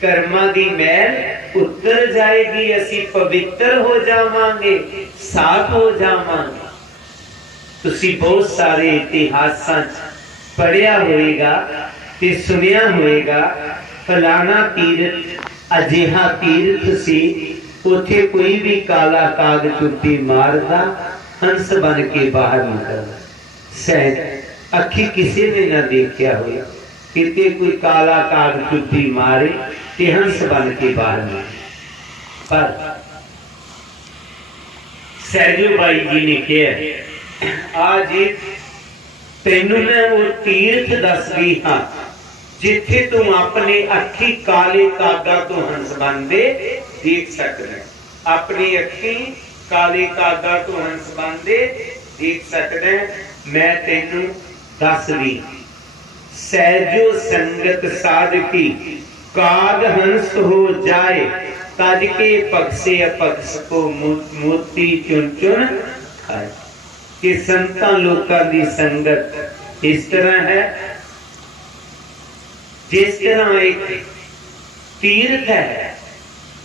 कर्मां दी मैल उतर जाएगी, असी पवित्र हो जावांगे, साफ हो जावांगे। तुसी बहुत सारे इतिहासां च पढ़िया होएगा ते सुनिया होएगा फलाना तीरथ अजिहा तीरथ सी, उथे कोई भी काला काग चुट्टी मारदा हंस बन के बाहर निकलदा। शायद अखी किसी ने ना देखा हो किते कोई काला काग चुट्टी मारे ते हंस बन के बाहर निकले। पर सैजू भाई जी ने कहा आज तेनू मैं वो तीर्थ दस दी हाँ जिथे तुम अपने अखी काले कागा तो हंस बनते देख सकते। अपनी अखी काले कागा तो हंस बनते देख सकते। मैं तेनू दस दी सैजो संगत साधकी काग हंस हो जाए, तज के पक्षे अपक्ष को मोती चुन चुन खाए। कि संतां लोकां दी संगत इस तरह है जिस तरह एक तीर्थ है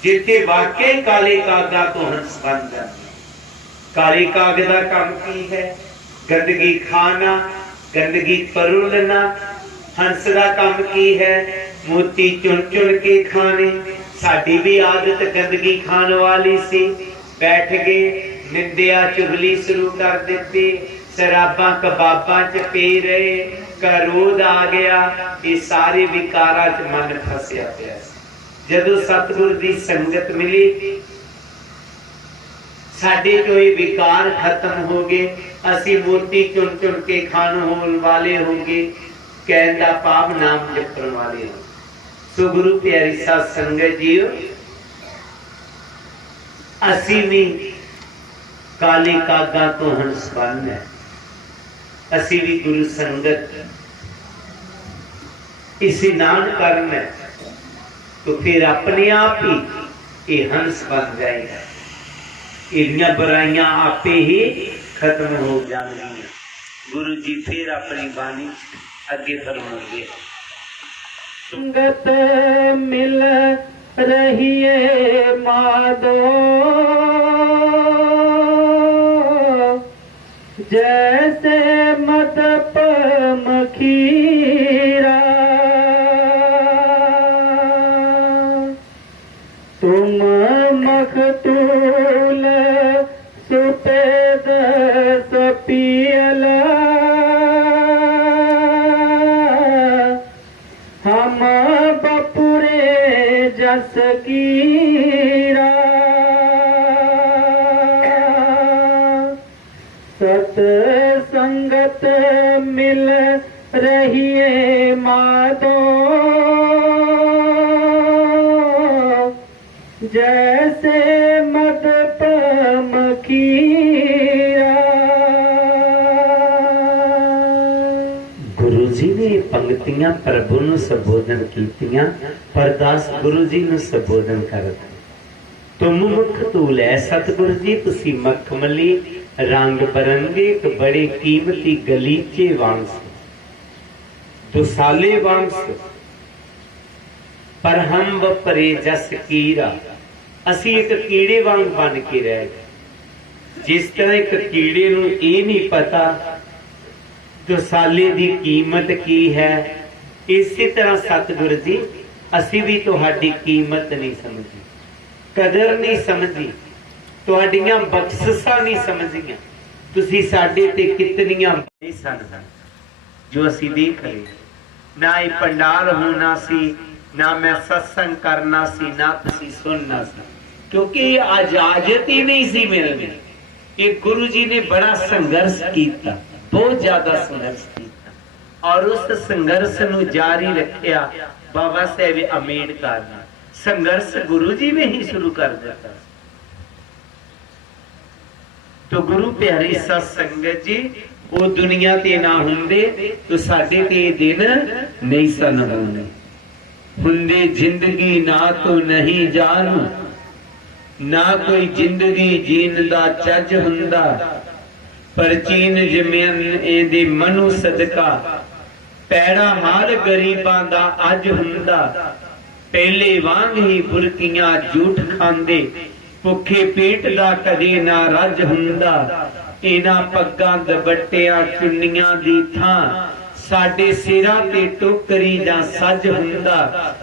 जिथे वाकई काले कागा तो हंस बन जाते। काले काग का काम की है? गंदगी खाना, गंदगी परोलना। हंस का काम की है? मोती चुन चुन के खाने। साडी भी आदत गंदगी खान वाली सी, बैठ गए निंदिया चुगली शुरू कर दी, शराबा कबाबा च पी रहे, क्रोध आ गया, ये सारे विकारा च मन फसिया पिया। जदों सतगुर की संगत मिली साडे तो ये विकार खत्म हो गए, असी मोती चुन चुन के खान होने वाले हो गए, कहन दा पाप नाम जपण वाले हो। सो गुरु प्यारी साध संगत जी, असी भी काले कागा तो हंस बन है, असी भी गुरु संगत इस्नान करना है, तो फिर अपने आप ही ये हंस बन जाएगा, इन्नियां बुराइयां आपे ही खत्म हो जाएंगी। गुरु जी फिर अपनी बानी अगे फरमाएंगे, संगत मिल रही है माधो, जैसे मदप मखीरा, तुम मखतूल सुपेद सपियला, हम बपुरे जस कीरा, सत संगत मिल रही है माधो, जैसे मदप मखीरा। गुरु जी ने पंक्तियां प्रभु ਨੂੰ संबोधन कीतियां, पर दास गुरु जी ਨੂੰ संबोधन करता, तुम मुख तूल है सतगुरु जी, तुसी मखमली रंग बरंगे एक बड़े कीमती गलीचे वांग से, दुसाले वांग से, पर हम वपरे जस कीरा, असी एक कीड़े वांग बन के रह गए। जिस तरह एक कीड़े नूं ये नहीं पता दुसाले दी कीमत की है, इसी तरह सतगुरु जी असी भी तुहाडी कीमत नहीं समझी, कदर नहीं समझी, तुहाडियां बख्शिशां नहीं समझियां, तुसी साडे ते कितनियां नहीं सन जो असी देख रहे, ना ये पंडाल होना सी, ना मैं सत्संग करना सी, ना तुसी सुनना सी, क्योंकि इजाजत ही नहीं सी मिलनी। ये गुरु जी ने बड़ा संघर्ष किया, बहुत ज्यादा संघर्ष किया, और उस संघर्ष नूं जारी रखिया बाबा साहेब अम्बेडकर ने। संघर्ष गुरु जी ने ही शुरू कर दिया। तो गुरु प्यारी साध संगत जी, वो दुनिया ते ना हुंदे तो साडे ते दिन नहीं सन होने। हुंदे जिंदगी ना तो नहीं जानू, ना कोई जिंदगी जीन दा चज हुंदा, पर चीन जमीन एदे मनु सदका, पैड़ा हाल गरीबां दा अज हुंदा, पहले वांग ही बुरकियां झूठ खांदे, भुखे पेट दा कदे ना रज हुंदा, इना पग्गां दुपट्टियां चुन्नियां दी थां, साडे सिरां ते टोकरी जां सज हुंदा,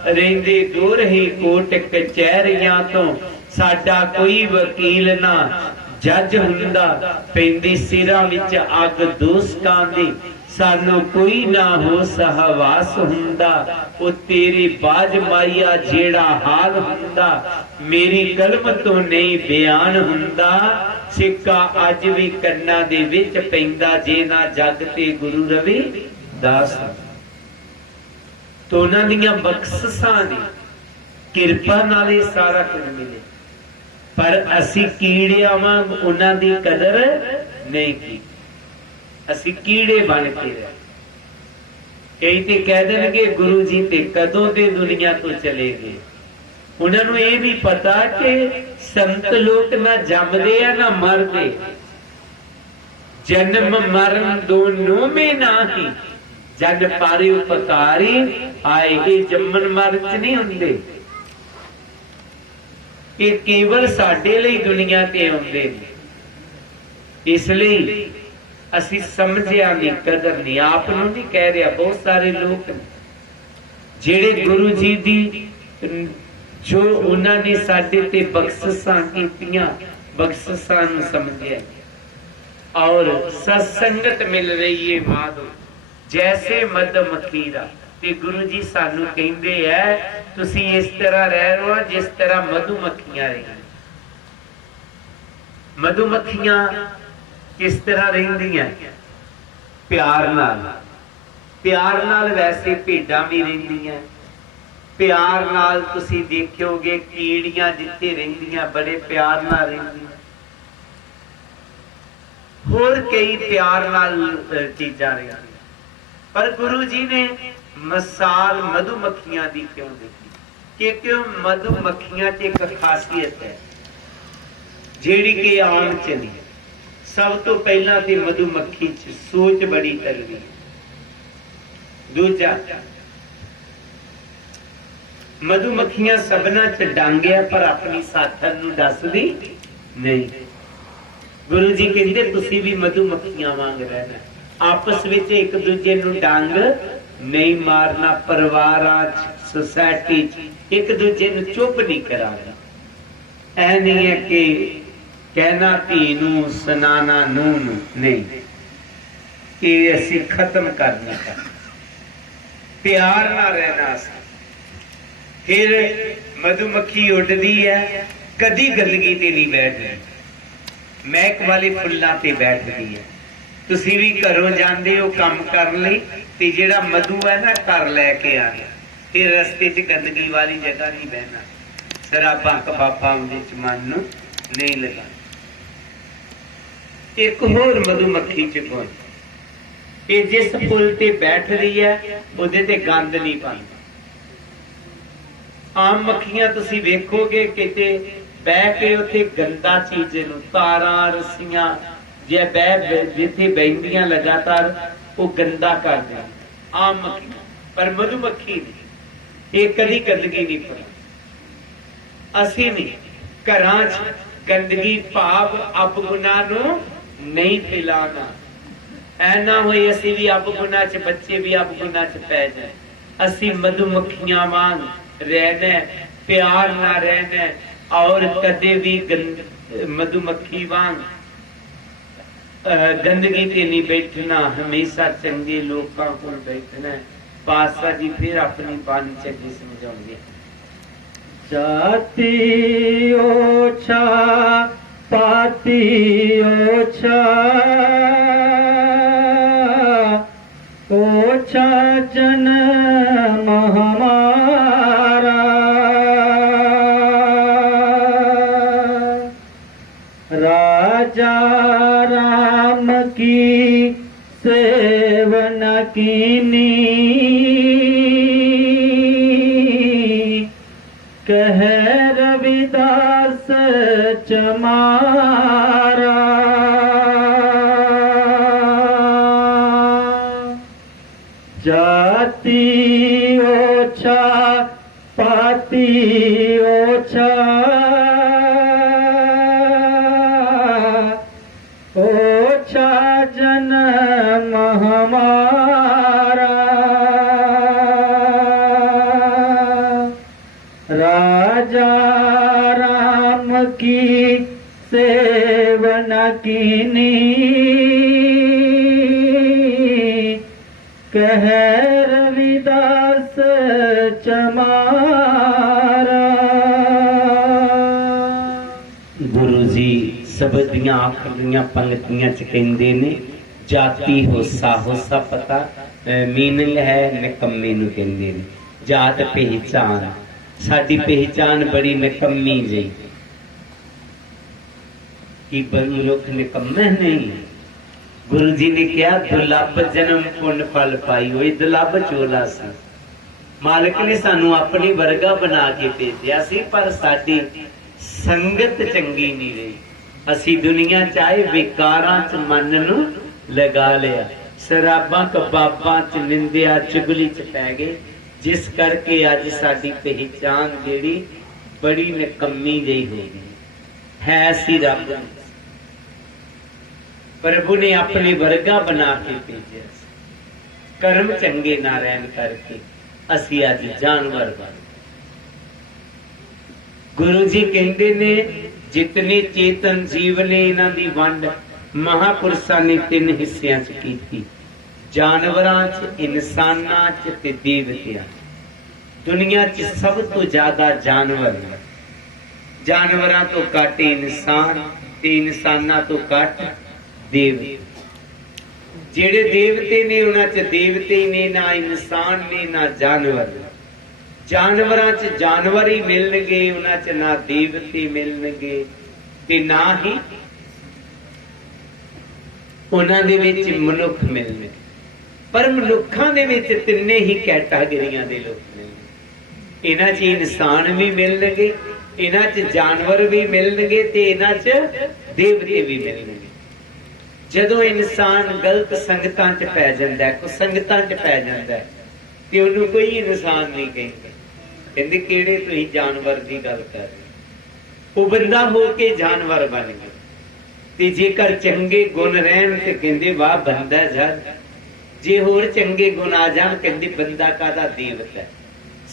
रहिंदे दूर ही कोट कचहरियां तो, साडा कोई वकील ना जज हुंदा, पैंदी सिरां विच अग दोस्तां दी, सानू कोई ना हो सहवास हुंदा, ओ तेरी बाज माइया जेड़ा हाल हुंदा, मेरी कलम तो नहीं बयान हुंदा, सिक्का अज भी कन्ना दे विच पैंदा, जे ना जग ते गुरु रवि दास। तो उन्हां दीयां बख्शिशां दी किरपा नाल ही सारा कुछ मिले, पर असी कीड़ियां वांग उन्हां दी कदर नहीं की, असी कीड़े बन के रहे। कई ते कह देंगे गुरु जी ते कदों दे दुनिया तो चले गए, उन्होंने ये भी पता कि संत लोग ना जमदे है ना मरदे, जन्म मरण दोनों में ना ही, जग पारी उपकारी आए, ये जम्मन मरण च नहीं हुंदे, ये केवल साडे लई दुनिया ते आउंदे ने। इसलिए असी समझिया नहीं, कदर नहीं, आप नहीं कह रहा, बहुत सारे लोग जेड़े गुरु जी दी जो उन्होंने साडे ते बख्शिशां कीतियां, बख्शिशां नूं समझिया, और सत्संगत मिल रही है माधो, जैसे मद मखीरा, ਤੇ ਗੁਰੂ ਜੀ ਸਾਨੂੰ ਕਹਿੰਦੇ ਐ ਤੁਸੀਂ ਇਸ ਤਰ੍ਹਾਂ ਰਹਿ ਰਹੋ ਜਿਸ ਤਰ੍ਹਾਂ ਮਧੂਮੱਖੀਆਂ ਰਹੀਆਂ। ਮਧੂਮੱਖੀਆਂ ਕਿਸ ਤਰ੍ਹਾਂ ਰਹਿੰਦੀਆਂ? ਪਿਆਰ ਨਾਲ। ਪਿਆਰ ਨਾਲ ਵੈਸੇ ਭੇਡਾਂ ਵੀ ਰਹਿੰਦੀਆਂ, ਪਿਆਰ ਨਾਲ ਤੁਸੀਂ ਦੇਖੋਗੇ ਕੀੜੀਆਂ ਜਿੱਥੇ ਰਹਿੰਦੀਆਂ ਬੜੇ ਪਿਆਰ ਨਾਲ ਰਹਿੰਦੀਆਂ, ਹੋਰ ਕਈ ਪਿਆਰ ਨਾਲ ਚੀਜ਼ਾਂ ਰਹਿੰਦੀਆਂ। ਪਰ ਗੁਰੂ ਜੀ ਨੇ ਮਿਸਾਲ ਮਧੂਮੱਖੀਆਂ ਦੀ ਕਿਉਂ ਦਿੱਤੀ? ਕਿਉਂਕਿ ਮਧੂਮੱਖੀਆਂ 'ਚ ਇੱਕ ਖਾਸੀਅਤ ਹੈ ਜਿਹੜੀ ਕਿ ਆਮ ਚ ਨਹੀਂ। ਸਭ ਤੋਂ ਪਹਿਲਾਂ ਤੇ ਮਧੂਮੱਖੀ 'ਚ ਸੋਚ ਬੜੀ ਕਰਦੀ ਹੈ। ਦੂਜਾ, ਮਧੂਮੱਖੀਆਂ ਸਭਨਾਂ 'ਚ ਡੰਗ ਹੈ ਪਰ ਆਪਣੀ ਸਾਥਣ ਨੂੰ ਦੱਸਦੀ ਨਹੀਂ। ਗੁਰੂ ਜੀ ਕਹਿੰਦੇ ਤੁਸੀਂ ਵੀ ਮਧੂਮੱਖੀਆਂ ਵਾਂਗ ਰਹਿਣਾ, ਆਪਸ ਵਿੱਚ ਇੱਕ ਦੂਜੇ ਨੂੰ ਡੰਗ ਨਹੀਂ ਮਾਰਨਾ, ਪਰਿਵਾਰਾਂ 'ਚ ਸੁਸਾਇਟੀ 'ਚ ਇੱਕ ਦੂਜੇ ਨੂੰ ਚੁੱਪ ਨਹੀਂ ਕਰਾਉਣਾ। ਇਹ ਨਹੀਂ ਹੈ ਕਿ ਕਹਿਣਾ ਧੀ ਨੂੰ ਸੁਣਾਣਾ ਨੂੰਹ ਨੂੰ, ਨਹੀਂ, ਇਹ ਅਸੀਂ ਖਤਮ ਕਰਨਾ ਹੈ। ਪਿਆਰ ਨਾਲ ਰਹਿਣਾ। ਫਿਰ ਮਧੂਮੱਖੀ ਉੱਡਦੀ ਹੈ, ਕਦੀ ਗੰਦਗੀ ਤੇ ਨਹੀਂ ਬੈਠਦੀ, ਮਹਿਕ ਵਾਲੇ ਫੁੱਲਾਂ ਤੇ ਬੈਠਦੀ ਹੈ। ਤੁਸੀਂ ਵੀ ਘਰੋਂ ਜਾਂਦੇ ਹੋ ਕੰਮ ਕਰਨ ਲਈ ਤੇ ਜਿਹੜਾ ਮਧੂ ਹੈ ਨਾ ਘਰ ਲੈ ਕੇ ਆਣਾ, ਤੇ ਰਸਤੇ 'ਚ ਗੰਦਗੀ ਵਾਲੀ ਜਗ੍ਹਾ ਨਹੀਂ ਬਹਿਣਾ, ਸ਼ਰਾਬਾਂ ਕਬਾਬਾਂ ਵਿੱਚ ਮਨ ਨੂੰ ਨਹੀਂ ਲਗਾਉਣਾ। ਇੱਕ ਹੋਰ ਮਧੂਮੱਖੀ 'ਚ ਗੁਣ, ਇਹ ਜਿਸ ਫੁੱਲ ਤੇ ਬੈਠ ਰਹੀ ਹੈ ਉਹਦੇ ਤੇ ਗੰਦ ਨਹੀਂ ਪਾਉਂਦੀ। ਆਮ ਮੱਖੀਆਂ ਤੁਸੀਂ ਵੇਖੋਗੇ ਕਿਤੇ ਬਹਿ ਕੇ ਉੱਥੇ ਗੰਦਾ ਚੀਜ਼ ਨੂੰ, ਤਾਰਾਂ ਰੱਸੀਆਂ ਜੇ ਬਹਿ ਜਿੱਥੇ ਬਹਿੰਦੀਆਂ ਲਗਾਤਾਰ ਉਹ ਗੰਦਾ ਕਰਦੇ ਆਮ ਮੱਖੀਆਂ। ਪਰ ਮਧੂਮੱਖੀ ਇਹ ਕਦੀ ਗੰਦਗੀ ਨਹੀਂ ਪਾਉਂਦੀ। ਅਸੀਂ ਨਹੀਂ, ਘਰਾਂ 'ਚ ਗੰਦਗੀ ਭਾਵ ਅਪਗੁਣਾ ਨੂੰ ਨਹੀਂ ਫੈਲਾਣਾ। ਐ ਨਾ ਹੋਏ ਅਸੀਂ ਵੀ ਅਪਗੁਣਾ 'ਚ, ਬੱਚੇ ਵੀ ਅਪਗੁਣਾ 'ਚ ਪੈ ਜਾਏ। ਅਸੀਂ ਮਧੂਮੱਖੀਆਂ ਵਾਂਗ रहना, प्यार ना रहना, और कदे भी मधुमक्खी वांग गंदगी ते नहीं बैठना, हमेशा चंगे लोगों को बैठना। पातशाह जी फिर अपनी बानी चंगी समझाएंगे। जाति ओछा पाती ओछा, ओछा जन्म हमारा, राजा राम की सेवन कीनी, कह रविदास चमारा। जाति ओछा पाती ओछा, ओछा जन्म हमारा, राजा राम की सेवन कीनी, कह रविदास चमारा। गुरु जी शब्द दियां आखिरीਆਂ पंक्तियां च कहंदे ने, जाति होसा, होसा पता मीनिंग है निकम्मे नूं कहंदे ने। जात पहचान, साडी पहचान बड़ी निकम्मी जी कि मनुख निकम्मे नहीं। गुरु जी ने कहा दुर्लभ जन्म पुण्य फल पाई हुई, दुर्लभ चोला सी। मालिक ने सानू अपनी वर्गा बना के भेजा सी, पर साडी संगत चंगी नहीं रही। असी दुनिया चाहे विकारां च मन नू लगा लिया, शराबां कबाबां च निंदिया चुगली च पै गए, जिस करके अज साडी पहचान जेड़ी बड़ी निकम्मी जही हो गई है। सी रब प्रभु ने अपने वर्गा बना के भेजा, कर्म चंगे ना रहन करके असी अज जानवर बन। गुरु जी कहते ने जितने चेतन जीव ने इन्हां दी वंड महापुरुषां ने 3 हिस्सियां च कीती। जानवरां च, इंसानां च ते देवतियां। दुनिया च सब तो ज्यादा जानवर ने, जानवरां तो घट इंसान ते इंसानां तो घट देवते। जेड़े देवते ने उन्हां च देवते ने, ना इंसान ने ना जानवर ने। जानवरां च जानवर ही मिलणगे, उन्हां च ना देवते मिलणगे ते ना ही उन्हां दे विच मनुख मिलणगे। पर मनुखां दे विच तिन्ने ही कैटागरियां दे लोक मिलणगे। इन्हां च इंसान भी मिलणगे, इन्हां च जानवर भी मिलणगे ते इन्हां च देवते भी मिलणगे। जदों इंसान गलत संगतां च पै जांदा है, कोई संगतां च पै जांदा है ते उहनूं कोई इंसान नहीं कहंदा, कहंदे किहड़े तुसीं जानवर दी गल कर रहे हो। वो बंदा हो के जानवर बन गया। ते जेकर चंगे गुण रहन ते कहंदे वाह बंदा जद, जे होर चंगे गुण आ जाण कहंदे बंदा कादा देवता है।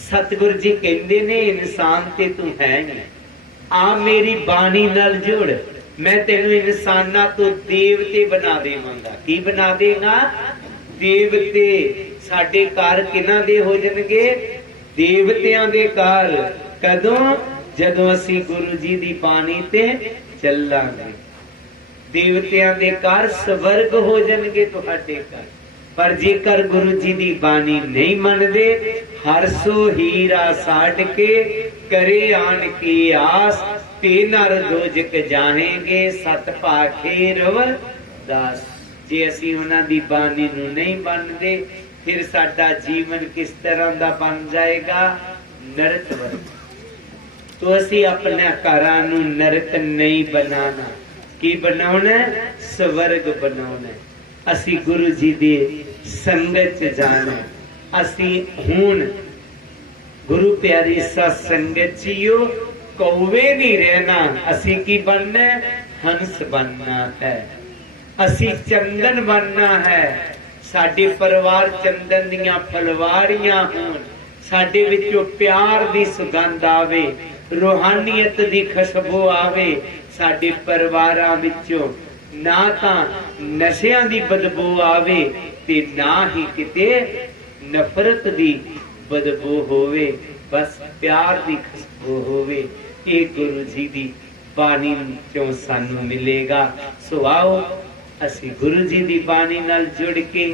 सतगुरु जी कहंदे ने इंसान ते तू है ही, आ मेरी बाणी नाल जुड़, मैं तेनू इंसानां तो देवते बना देवांगा। की बना देगा? देवते। साडे घर किन्हां दे हो जाणगे? देवतियां दे घर। कदों? जदों असीं गुरु जी दी बाणी ते ਚੱਲਾਂਗੇ। देवतियां दे घर स्वर्ग हो जाणगे तुहाडे घर। पर जेकर गुरु जी दी बाणी नहीं मनदे, हर सो हीरा साड़ के करे आन की आस, ते नर दोजक जाहेंगे सत भाखे रवर दास। जे असीं उन्हां दी बाणी नूं नहीं मनदे, फिर साडा जीवन किस तरह दा बन जाएगा? नरक वर्ग। तो असीं अपने घरां नूं नरक नहीं बनाना, की बनाना? स्वर्ग बनाना। असी गुरु जी दे संगत च जाना। असी हुण गुरु प्यारी सत्संगत चियो कौवे नहीं रहना। असी की बनना? हंस बनना है। असी चंदन बनना है। साडे परिवार चंदन दियां फलवारियां होण, साडे विचों प्यार दी सुगंध आवे, रूहानियत दी खुशबू आवे। साडे परिवारां विचों ना तां नशियां दी बदबू आवे ते ना ही किते नफरत दी बदबू होवे, बस प्यार दी खुशबू होवे। ये गुरु जी दी बाणी चों सानू मिलेगा। सो आओ असी गुरु जी दी बाणी नाल जुड़ के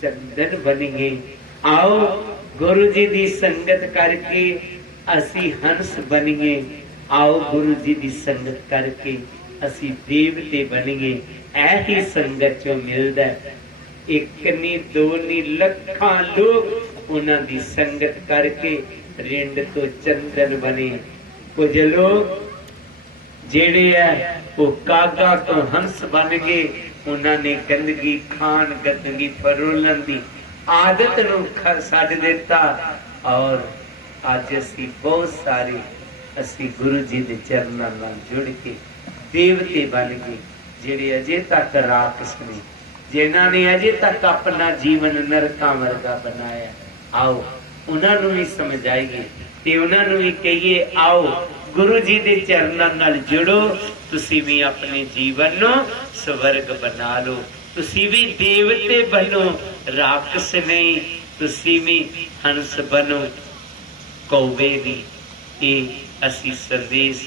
चंदन बनिए। आओ गुरु जी दी संगत करके असी हंस बनिए। आओ गुरु जी दी संगत करके असी देवते बनिए। ऐही संगत चों मिलदा एक नहीं दो नहीं लखां लोग उन्हां दी संगत करके रिंड तो चंदन बने। कुछ लोग जेड़े है वो कागा तो हंस बन गए। उन्होंने गंदगी खान गंदगी फरोलन दी आदत नूं छड्ड दिता और अज असी बहुत सारे असी गुरु जी दे चरनां नाल जुड़ के देवते बन गए। जेड़े अजे तक राक्षस ने, जिन्हां ने अजे तक अपना जीवन नरकां वर्गा बनाया, आओ उन्हां नूं भी समझाइए ते उन्हां नूं भी कहिए आओ गुरु जी दे चरनां नाल जुड़ो। तुसी भी अपने जीवन नूं स्वर्ग बना लो। तुसी भी देवते बनो, राक्षस नहीं। तुसी भी हंस बनो, कौवे भी। ये असी संदेश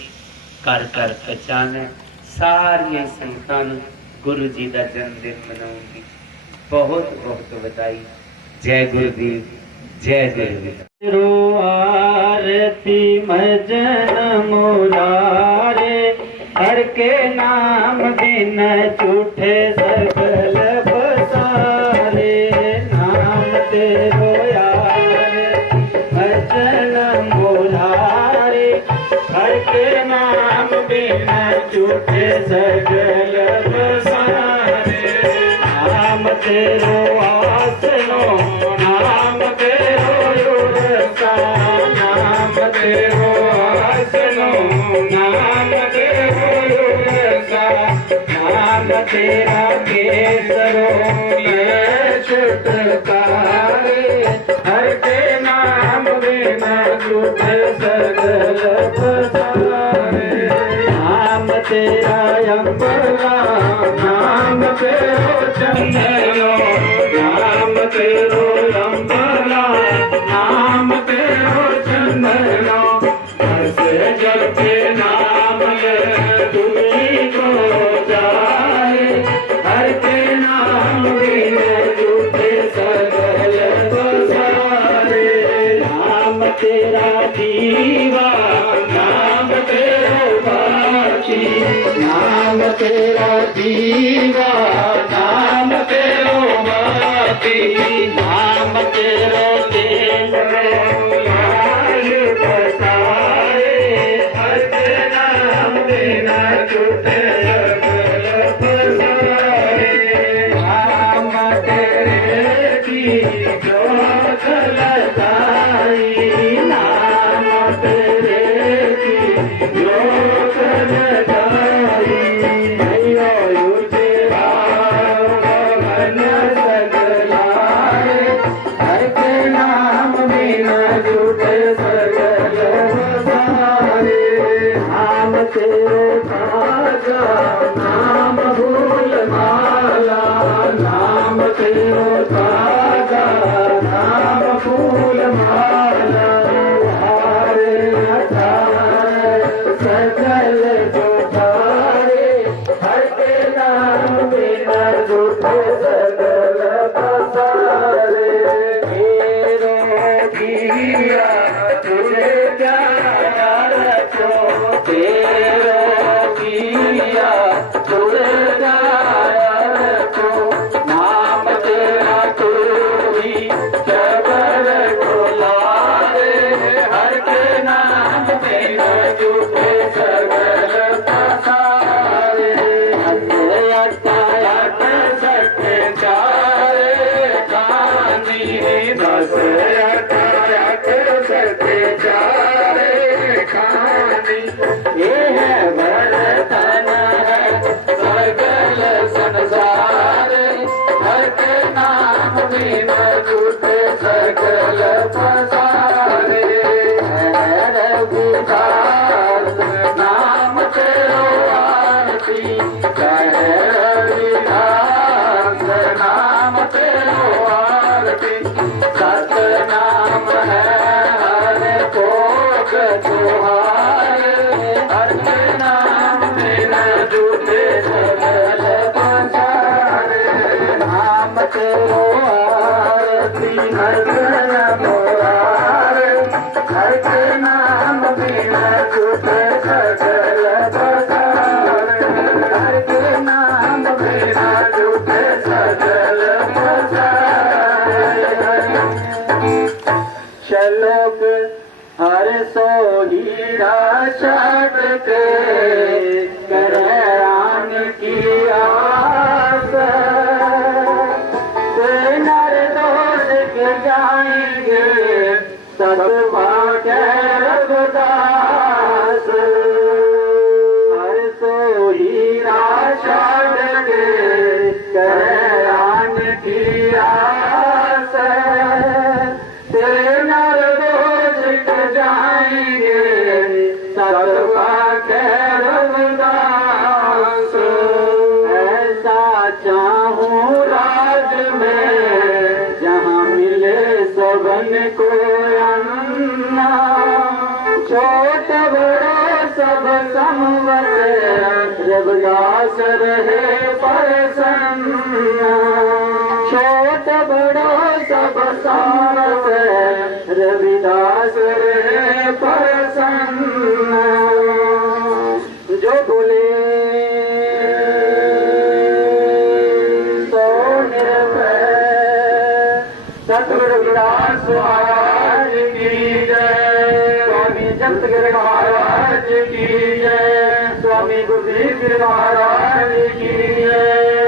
कर कर पहचाने। सारिया संगतां नूं गुरु जी का जन्मदिन मनाउंगी बहुत बहुत बधाई। जय गुरुदेव, जय गुरुदेव। आरती मजन मुरारे, हर के नाम बिन झूठे सकल बसारे। नाम तेरो भजन मुरारे, हर के नाम बिन झूठे सकल बसारे। नाम तेरो आसनो, नाम तेरो युरसा, नाम तेरो आसनो, नाम तेरो युरसा। नाम तेरा केसरो छुटकारे, हर के नाम बिना झूठे सकल बसारे। नाम तेरा अम्बला, नाम तेरो चंदनो, नाम तेरो अंबरा, नाम तेरो चंदना, बस जपे नाम ले तुम्ही को जाए, हर के नाम बिन झूठे सगल बसारे। नाम तेरा दीवा, नाम तेरा बाची, नाम तेरा दीवा, नाम तेरो बाती, नाम तेरो देश में लाल बसाए, हर के नाम बिना छूटे सगल बसारे। नाम तेरे की जोत लगाई, नाम तेरे की जोत लगाई, अयो तेरा भगवान सगलाए, हर के नाम बिना झूठे सगल बसारे। नाम तेरो ताजा, नाम भूल माला, नाम तेरो ताजा, नाम फूल माला, हारे अठारे सगल जोठारे, हर के नाम बिना झूठे सगल बसारे। तेरो किया तुझे प्यारा रखो, तेरो किया तुझे प्यारा रखो, नाम तेरा तू ही जबर को लाए, हर के नाम बिना झूठे सगल बसारे। अट सटे चारे खानी, बस अट सटे चारे खानी, ये है बरतन है सगल संसार, हर के नाम बिना झूठे सगल बसारे। रघुदास नाम तेरो आरती, रविदास नाम तेरो आरती, सत नाम है हर कोक तुहारे, हर के नाम बिना झूठे सगल बसारे। नाम तेरो आरती नगर मोरारे, हर के नाम बिना झूठे सगल बसारे, हर के नाम बिना झूठे सगल बसारे। श्लोक हर सो हीरा छड़ के करान की आस, कोई नर दोष के जाएंगे सब पाके रघुदास। हर सो हीरा छड़ के करान की आस, तेरे नर दोष के जाएंगे सब पाके रघुदास। ऐसा चाहूं राज में जहाँ मिले सबन को अन्ना, छोट बड़ा सब समवत रघुदास रहे प्रसन्न, छोट बड़ा सब समवत रविदास रहे प्रसन्न। जो बोले सो निर्भय, सतगुरु रविदास महाराज की जय, स्वामी जगतगिरि महाराज की जय, स्वामी गुरुदेव गिरि महाराज की जय,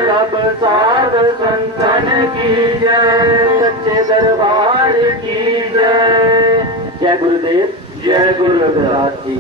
सब साधु संतन की जय, सच्चे दरबार की जय। जय गुरुदेव, जय गुरु रविदास जी।